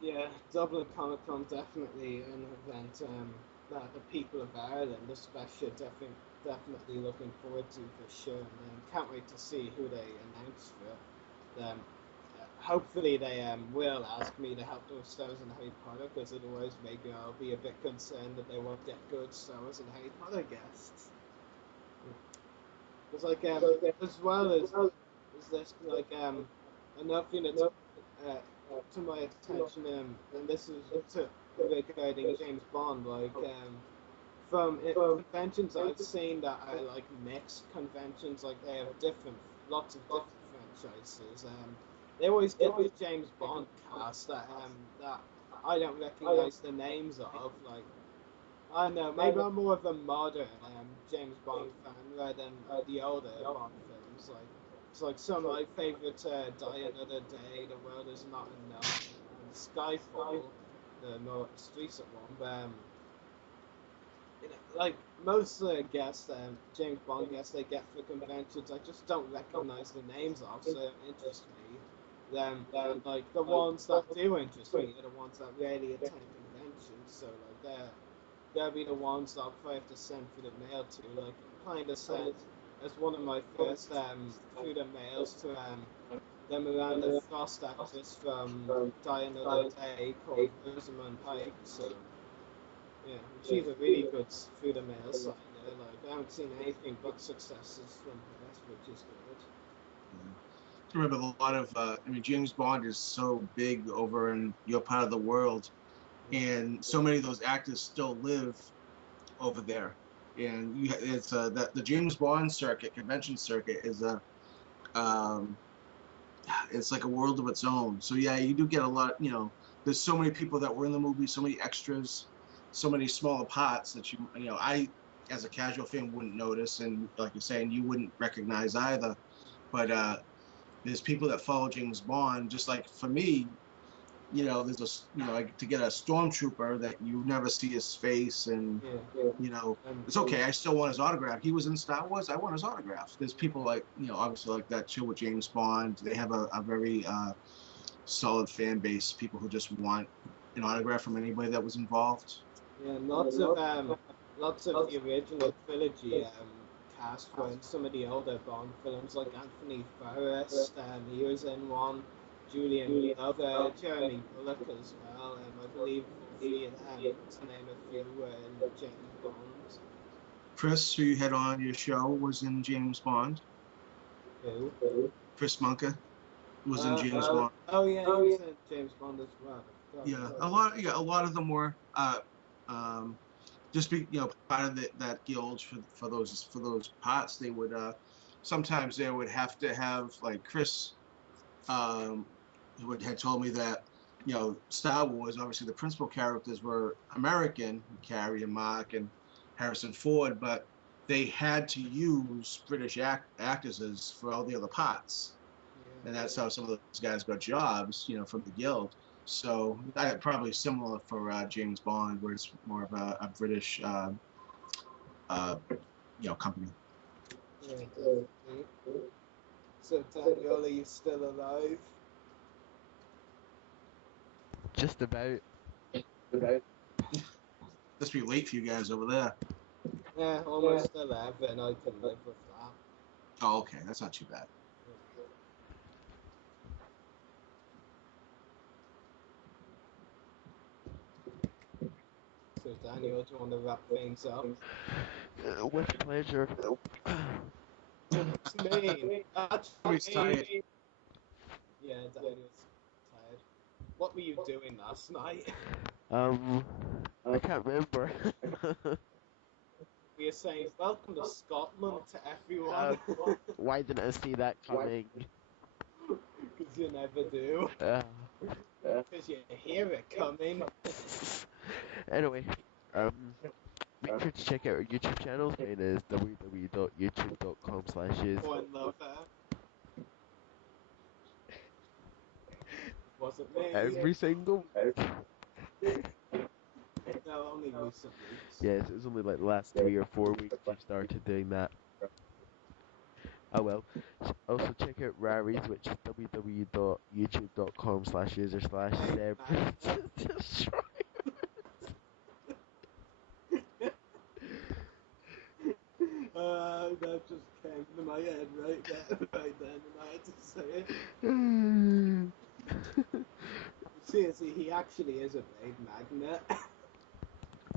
Yeah, Dublin Comic Con definitely an event that the people of Ireland, especially, are definitely looking forward to for sure, and can't wait to see who they announce for it. Hopefully they will ask me to help with Star Wars and Harry Potter, because otherwise maybe I'll be a bit concerned that they won't get good Star Wars and Harry Potter guests. Because as well as this another thing that's to my attention, and this is regarding James Bond, from conventions I've seen that are like mixed conventions, like they have lots of different franchises. They always get this James Bond cast that I don't recognize the names of. Like I don't know, maybe I'm more of a modern James Bond fan rather than the older Bond films. It's like some of my favorites are Die Another Day, The World Is Not Enough, and Skyfall, the more recent one. But like most of the guests, James Bond guests they get for conventions, I just don't recognize the names of, so they don't interest me. And like the ones that do interest me are the ones that rarely attend conventions, so like they'll be the ones that I'll probably have to send through the mail to. Like kind of sent as one of my first through the mails to the Miranda Frost actress from Die Another Day called Rosamund Pike. So yeah, she's a really good through the mail signer. Like I haven't seen anything but successes from her, which is good. Remember a lot of James Bond is so big over in your part of the world, and so many of those actors still live over there. And it's that the James Bond circuit, convention circuit, is um, it's like a world of its own. So yeah, you do get a lot. There's so many people that were in the movie, so many extras, so many smaller parts that I as a casual fan wouldn't notice, and like you're saying, you wouldn't recognize either. But there's people that follow James Bond, just like for me. there's like to get a stormtrooper that you never see his face, and it's okay. I still want his autograph. He was in Star Wars. I want his autograph. There's people like obviously like that too with James Bond. They have a very solid fan base. People who just want an autograph from anybody that was involved. Yeah, lots of the original trilogy cast were in some of the older Bond films, like Anthony Ferris, he was in one. Julian Glover, Jeremy Bulloch as well. I believe all three of them, to name a few, were in James Bond. Chris, who you had on your show, was in James Bond. Who? Chris Munka was in James Bond. Oh yeah, he was in James Bond as well. A lot of them were just be part of that guild for those parts. They would sometimes they would have to have like Chris had told me that Star Wars, obviously the principal characters were American, Carrie and Mark and Harrison Ford, but they had to use British actors for all the other parts, and that's how some of those guys got jobs, from the guild. So that probably similar for James Bond, where it's more of a British, company. Yeah, definitely. So Daniel, are you still alive? Just about. Must be late for you guys over there. Yeah, almost 11. I can live with that. Oh, okay, that's not too bad. So Daniel, do you want to wrap things up? With pleasure. It's mean. That's Tired. Yeah, Daniel's tired. What were you doing last night? I can't remember. We were saying welcome to Scotland to everyone. Why didn't I see that coming? Because you never do. Because you hear it coming. Anyway, make sure to check out our YouTube channel. Mine is www.youtube.com/is. Oh, I love that. Was it me? Every single week. No, only recent weeks. Yes, it was only like the last 3 or 4 weeks we've started doing that. Oh well. Also check out Rari's, which is www.youtube.com/user/Seb. That just came to my head right then, and I had to say it. Seriously, he actually is a Blade magnet.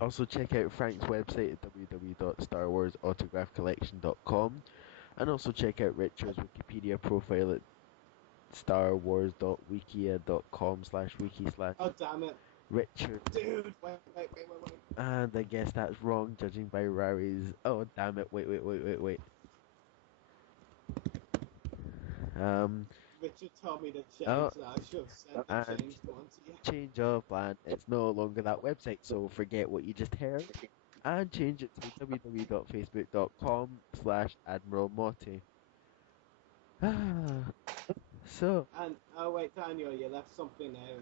Also check out Frank's website at www.starwarsautograph.collection.com, and also check out Richard's Wikipedia profile at starwars.wikia.com/wiki/ Oh damn it, Richard. dude! Wait. And I guess that's wrong, judging by Rari's. Oh damn it! Wait. Richard told me to change Oh, that. I should have said the and changed one to you. change of plan. It's no longer that website, so forget what you just heard and change it to www.facebook.com/Admiral Motti. So, And oh wait, Daniel, you left something there.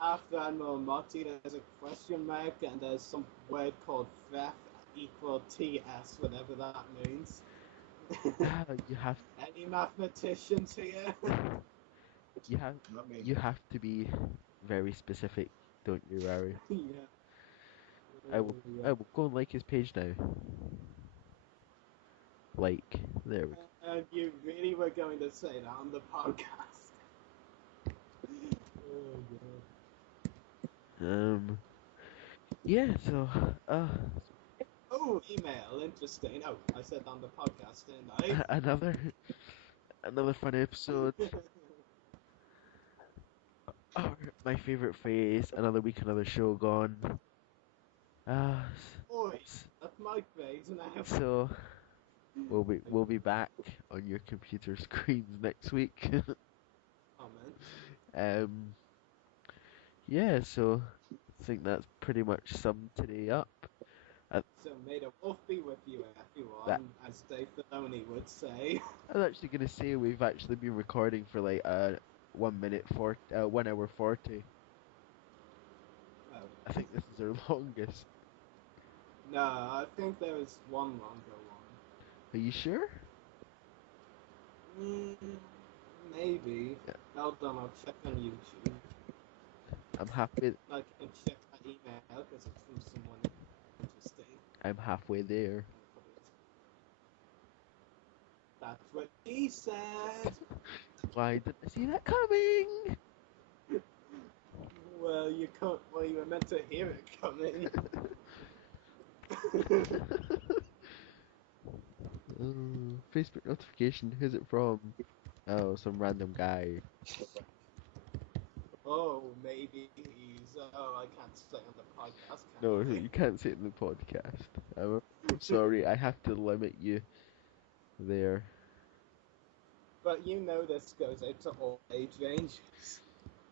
After Admiral Motti, there's a question mark, and there's some word called theft equal TS, whatever that means. you have Any mathematicians here? you have to be very specific, don't you, Rari? Yeah. I will go and like his page now. Like, there we go. You really were going to say that on the podcast? Oh god. Yeah, so, Oh, email, interesting. Oh, I said on the podcast, didn't I? another fun episode. Oh, my favorite phrase, another week, another show gone. Oi, that's my phrase now. So, we'll be back on your computer screens next week. Comment. Yeah, so I think that's pretty much summed today up. So may the wolf be with you, everyone, as Dave Filoni would say. I was actually gonna say we've actually been recording for like 1 hour 40. Oh. I think this is our longest. No, I think there is one longer one. Are you sure? Maybe. Yeah. Hold on, I'll check on YouTube. I'm halfway. I can check my email because it's from someone interesting. I'm halfway there. That's what he said. Why didn't I see that coming? Well, you can't. Well, you were meant to hear it coming. Facebook notification. Who's it from? Oh, some random guy. Oh, maybe he's. Oh, I can't say on the podcast. No, Can I? you can't say it in the podcast. I'm sorry, I have to limit you there. But you know this goes out to all age ranges.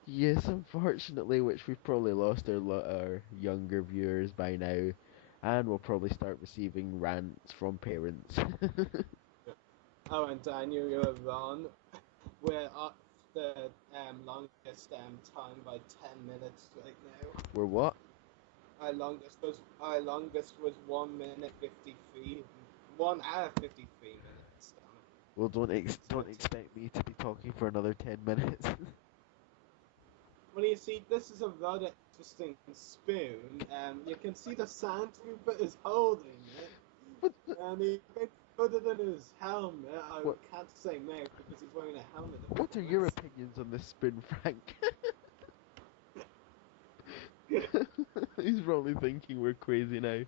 Yes, unfortunately, which we've probably lost our younger viewers by now, and we'll probably start receiving rants from parents. Oh, and Daniel, you're wrong. We're up the longest time by 10 minutes right now. We're what? Our longest was 1 minute 53, 1 hour 53 minutes. Well, don't expect me to be talking for another 10 minutes. Well, you see, this is a rather interesting spoon. You can see the sandtrooper is holding it, and he put it in his helmet. I What? can't say mouth because he's wearing a helmet. What are your opinions on this spoon, Frank? He's probably thinking we're crazy now.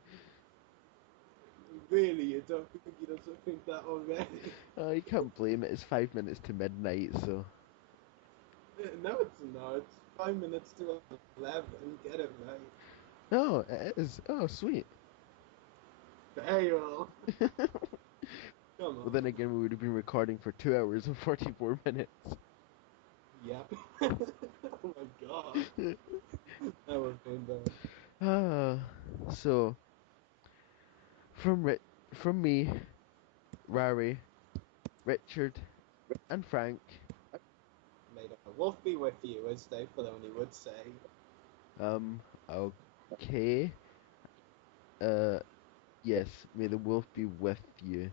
Really, you don't think he doesn't think that already? You can't blame it. It's 5 minutes to midnight, so. No, it's not. It's 5 minutes to 11. Get it right. No, it is. Oh, sweet. Fail. Come on. Well, then again, we would have been recording for 2 hours and 44 minutes. Yep. Oh my god. That would have been bad. So from me, Rari, Richard, and Frank. May the wolf be with you, as they Filoni would say. Okay. Yes, may the wolf be with you.